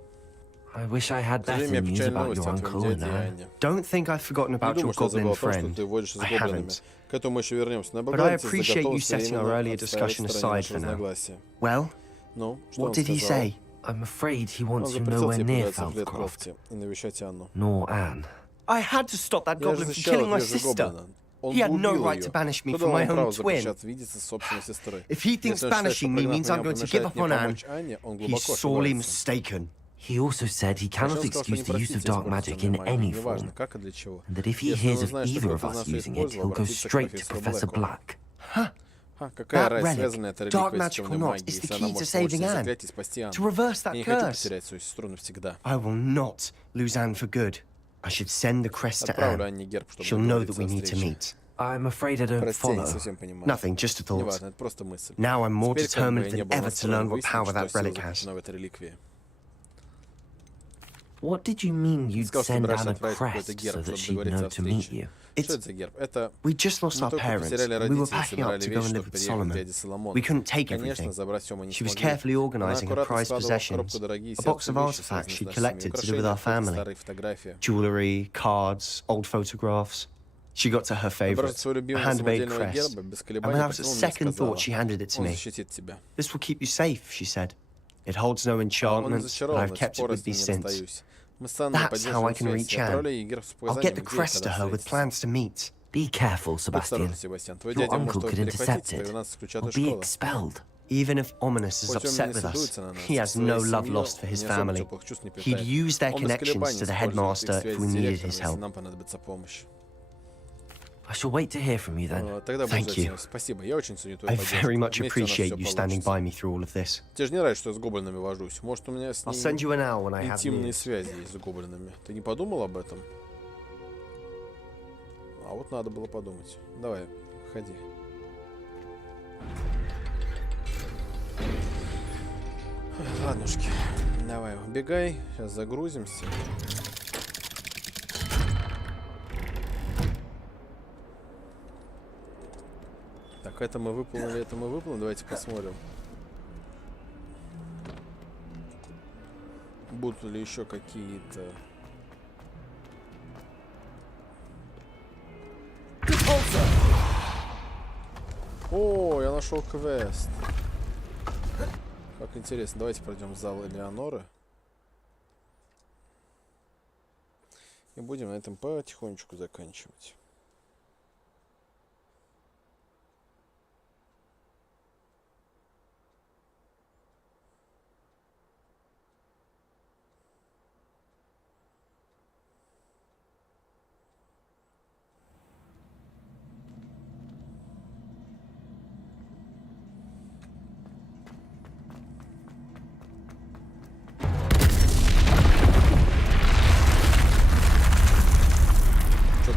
I wish I had Скажи better мне news печальные about новости your о uncle твоем and дяде и Anne. Анне. Don't think I've forgotten Не about your думаю, что я забыл goblin о том, что friend. ты водишься с I гоблинами. haven't. К этому мы еще вернемся. Но But I обогадимся за appreciate you готовность setting our временно earlier отставить discussion в стороне aside for наше now. разногласие. Well, Ну, что what он did he сказал? say? I'm afraid he Он wants you запретил nowhere тебе near появляться в Feldcroft, Леткрофте и навещать Анну. nor Anne. I had to stop that Я же goblin from защищал killing my ее же sister. гоблина. Он He had бы no убил right ее. to banish me Кто from дал my ему право own запрещать twin. видеться с собственной сестрой? If he thinks Если он считает, что banishing me прогнав means I'm меня going to помешает give up мне on Anne, помочь Анне, он he's глубоко sorely ошибается. mistaken. He also said he cannot Сначала сказал, что excuse не the use простит of тебя dark за magic темной in магии, any неважно form, как и для чего. and that if he Если hears он of узнает, что either of кто-то из us нас ее using it, использовал, he'll go обратится к straight to профессору Professor Блэку. Black. Какая That разница, relic, связана эта dark реликвия с magic or темной not, магией, is the если key она to может saving помочь Anne. заклятие и спасти Анну? To reverse Я that не хочу curse. потерять свою сестру навсегда. I will not lose Anne for good. I should send the crest to Отправлю Anne. Анне герб, чтобы She'll know that договориться we о need to встрече. meet. I'm afraid I don't Прости, я не follow. совсем понимаю. Nothing, just a thought. Неважно, это просто мысль. Now I'm more Теперь, как бы determined я не than был ever to настроен learn what выяснить, power что that сила relic has. заключена в этой реликвии. What did you mean Ты you'd сказал, что send собираешься Anne a отправить какой-то crest so герб, that чтобы she'd договориться know о to meet встрече. you? Что это за герб? Это We just lost мы our только parents, потеряли and we were родителей, packing up собирали to go and вещи, live чтобы with переехать к Solomon. дяде Соломону. We couldn't take Конечно, everything. забрать все мы не She was смогли. carefully Она organizing her аккуратно prized складывала в коробку possessions, дорогие a box сердцу of вещи, artifacts связанные she'd с нашими collected to live with украшениями, our фото, family. старые фотографии. Jewelry, cards, old photographs. She got to her Выбрав favorite, своего a любимого handmade самодельного crest. герба, без And колебаний without a протянула мне и second сказала, thought, she handed it to он me. защитит тебя. This will keep you safe, she said. It holds no enchantments, but I've kept it with me since. That's how I can reach Anne. I'll get the crest to her with plans to meet. Be careful, Sebastian. Your uncle could intercept it, or be expelled. Even if Ominous is upset with us, he has no love lost for his family. He'd use their connections to the headmaster if we needed his help. I shall wait to hear from you then. Thank you. I very much appreciate you standing by me through all of this. I'll send you an hour when I have интимные связи есть с гоблинами. Ты не подумал об этом? А вот надо было подумать. Давай, ходи. Ладнушки, давай, убегай. Сейчас загрузимся. Так, это мы выполнили, это мы выполнили. Давайте посмотрим. Будут ли еще какие-то... О, я нашел квест. Как интересно. Давайте пройдем в зал Элеоноры. И будем на этом потихонечку заканчивать.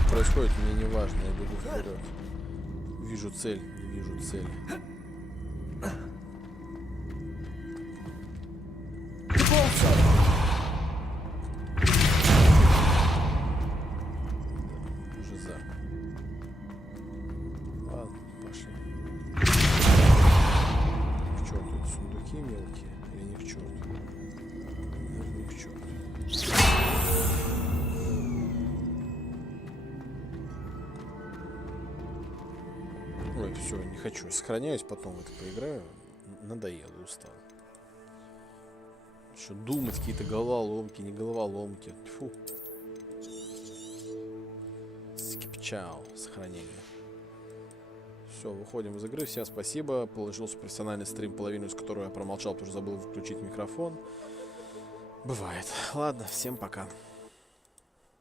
Происходит, мне не важно, я бегу вперед. Вижу цель, не вижу цель. Уже за. Ладно, пошли. В чёрт, тут сундуки мелкие или не в чёрт? Наверное, не в чёрт. Ой, все, не хочу. Сохраняюсь, потом в это поиграю. Надоело, устал. Еще думать, какие-то головоломки, не головоломки. Фу. Скипчау. Сохранение. Все, выходим из игры. Всем спасибо. Получился профессиональный стрим, половину из которого я промолчал, потому что забыл включить микрофон. Бывает. Ладно, всем пока.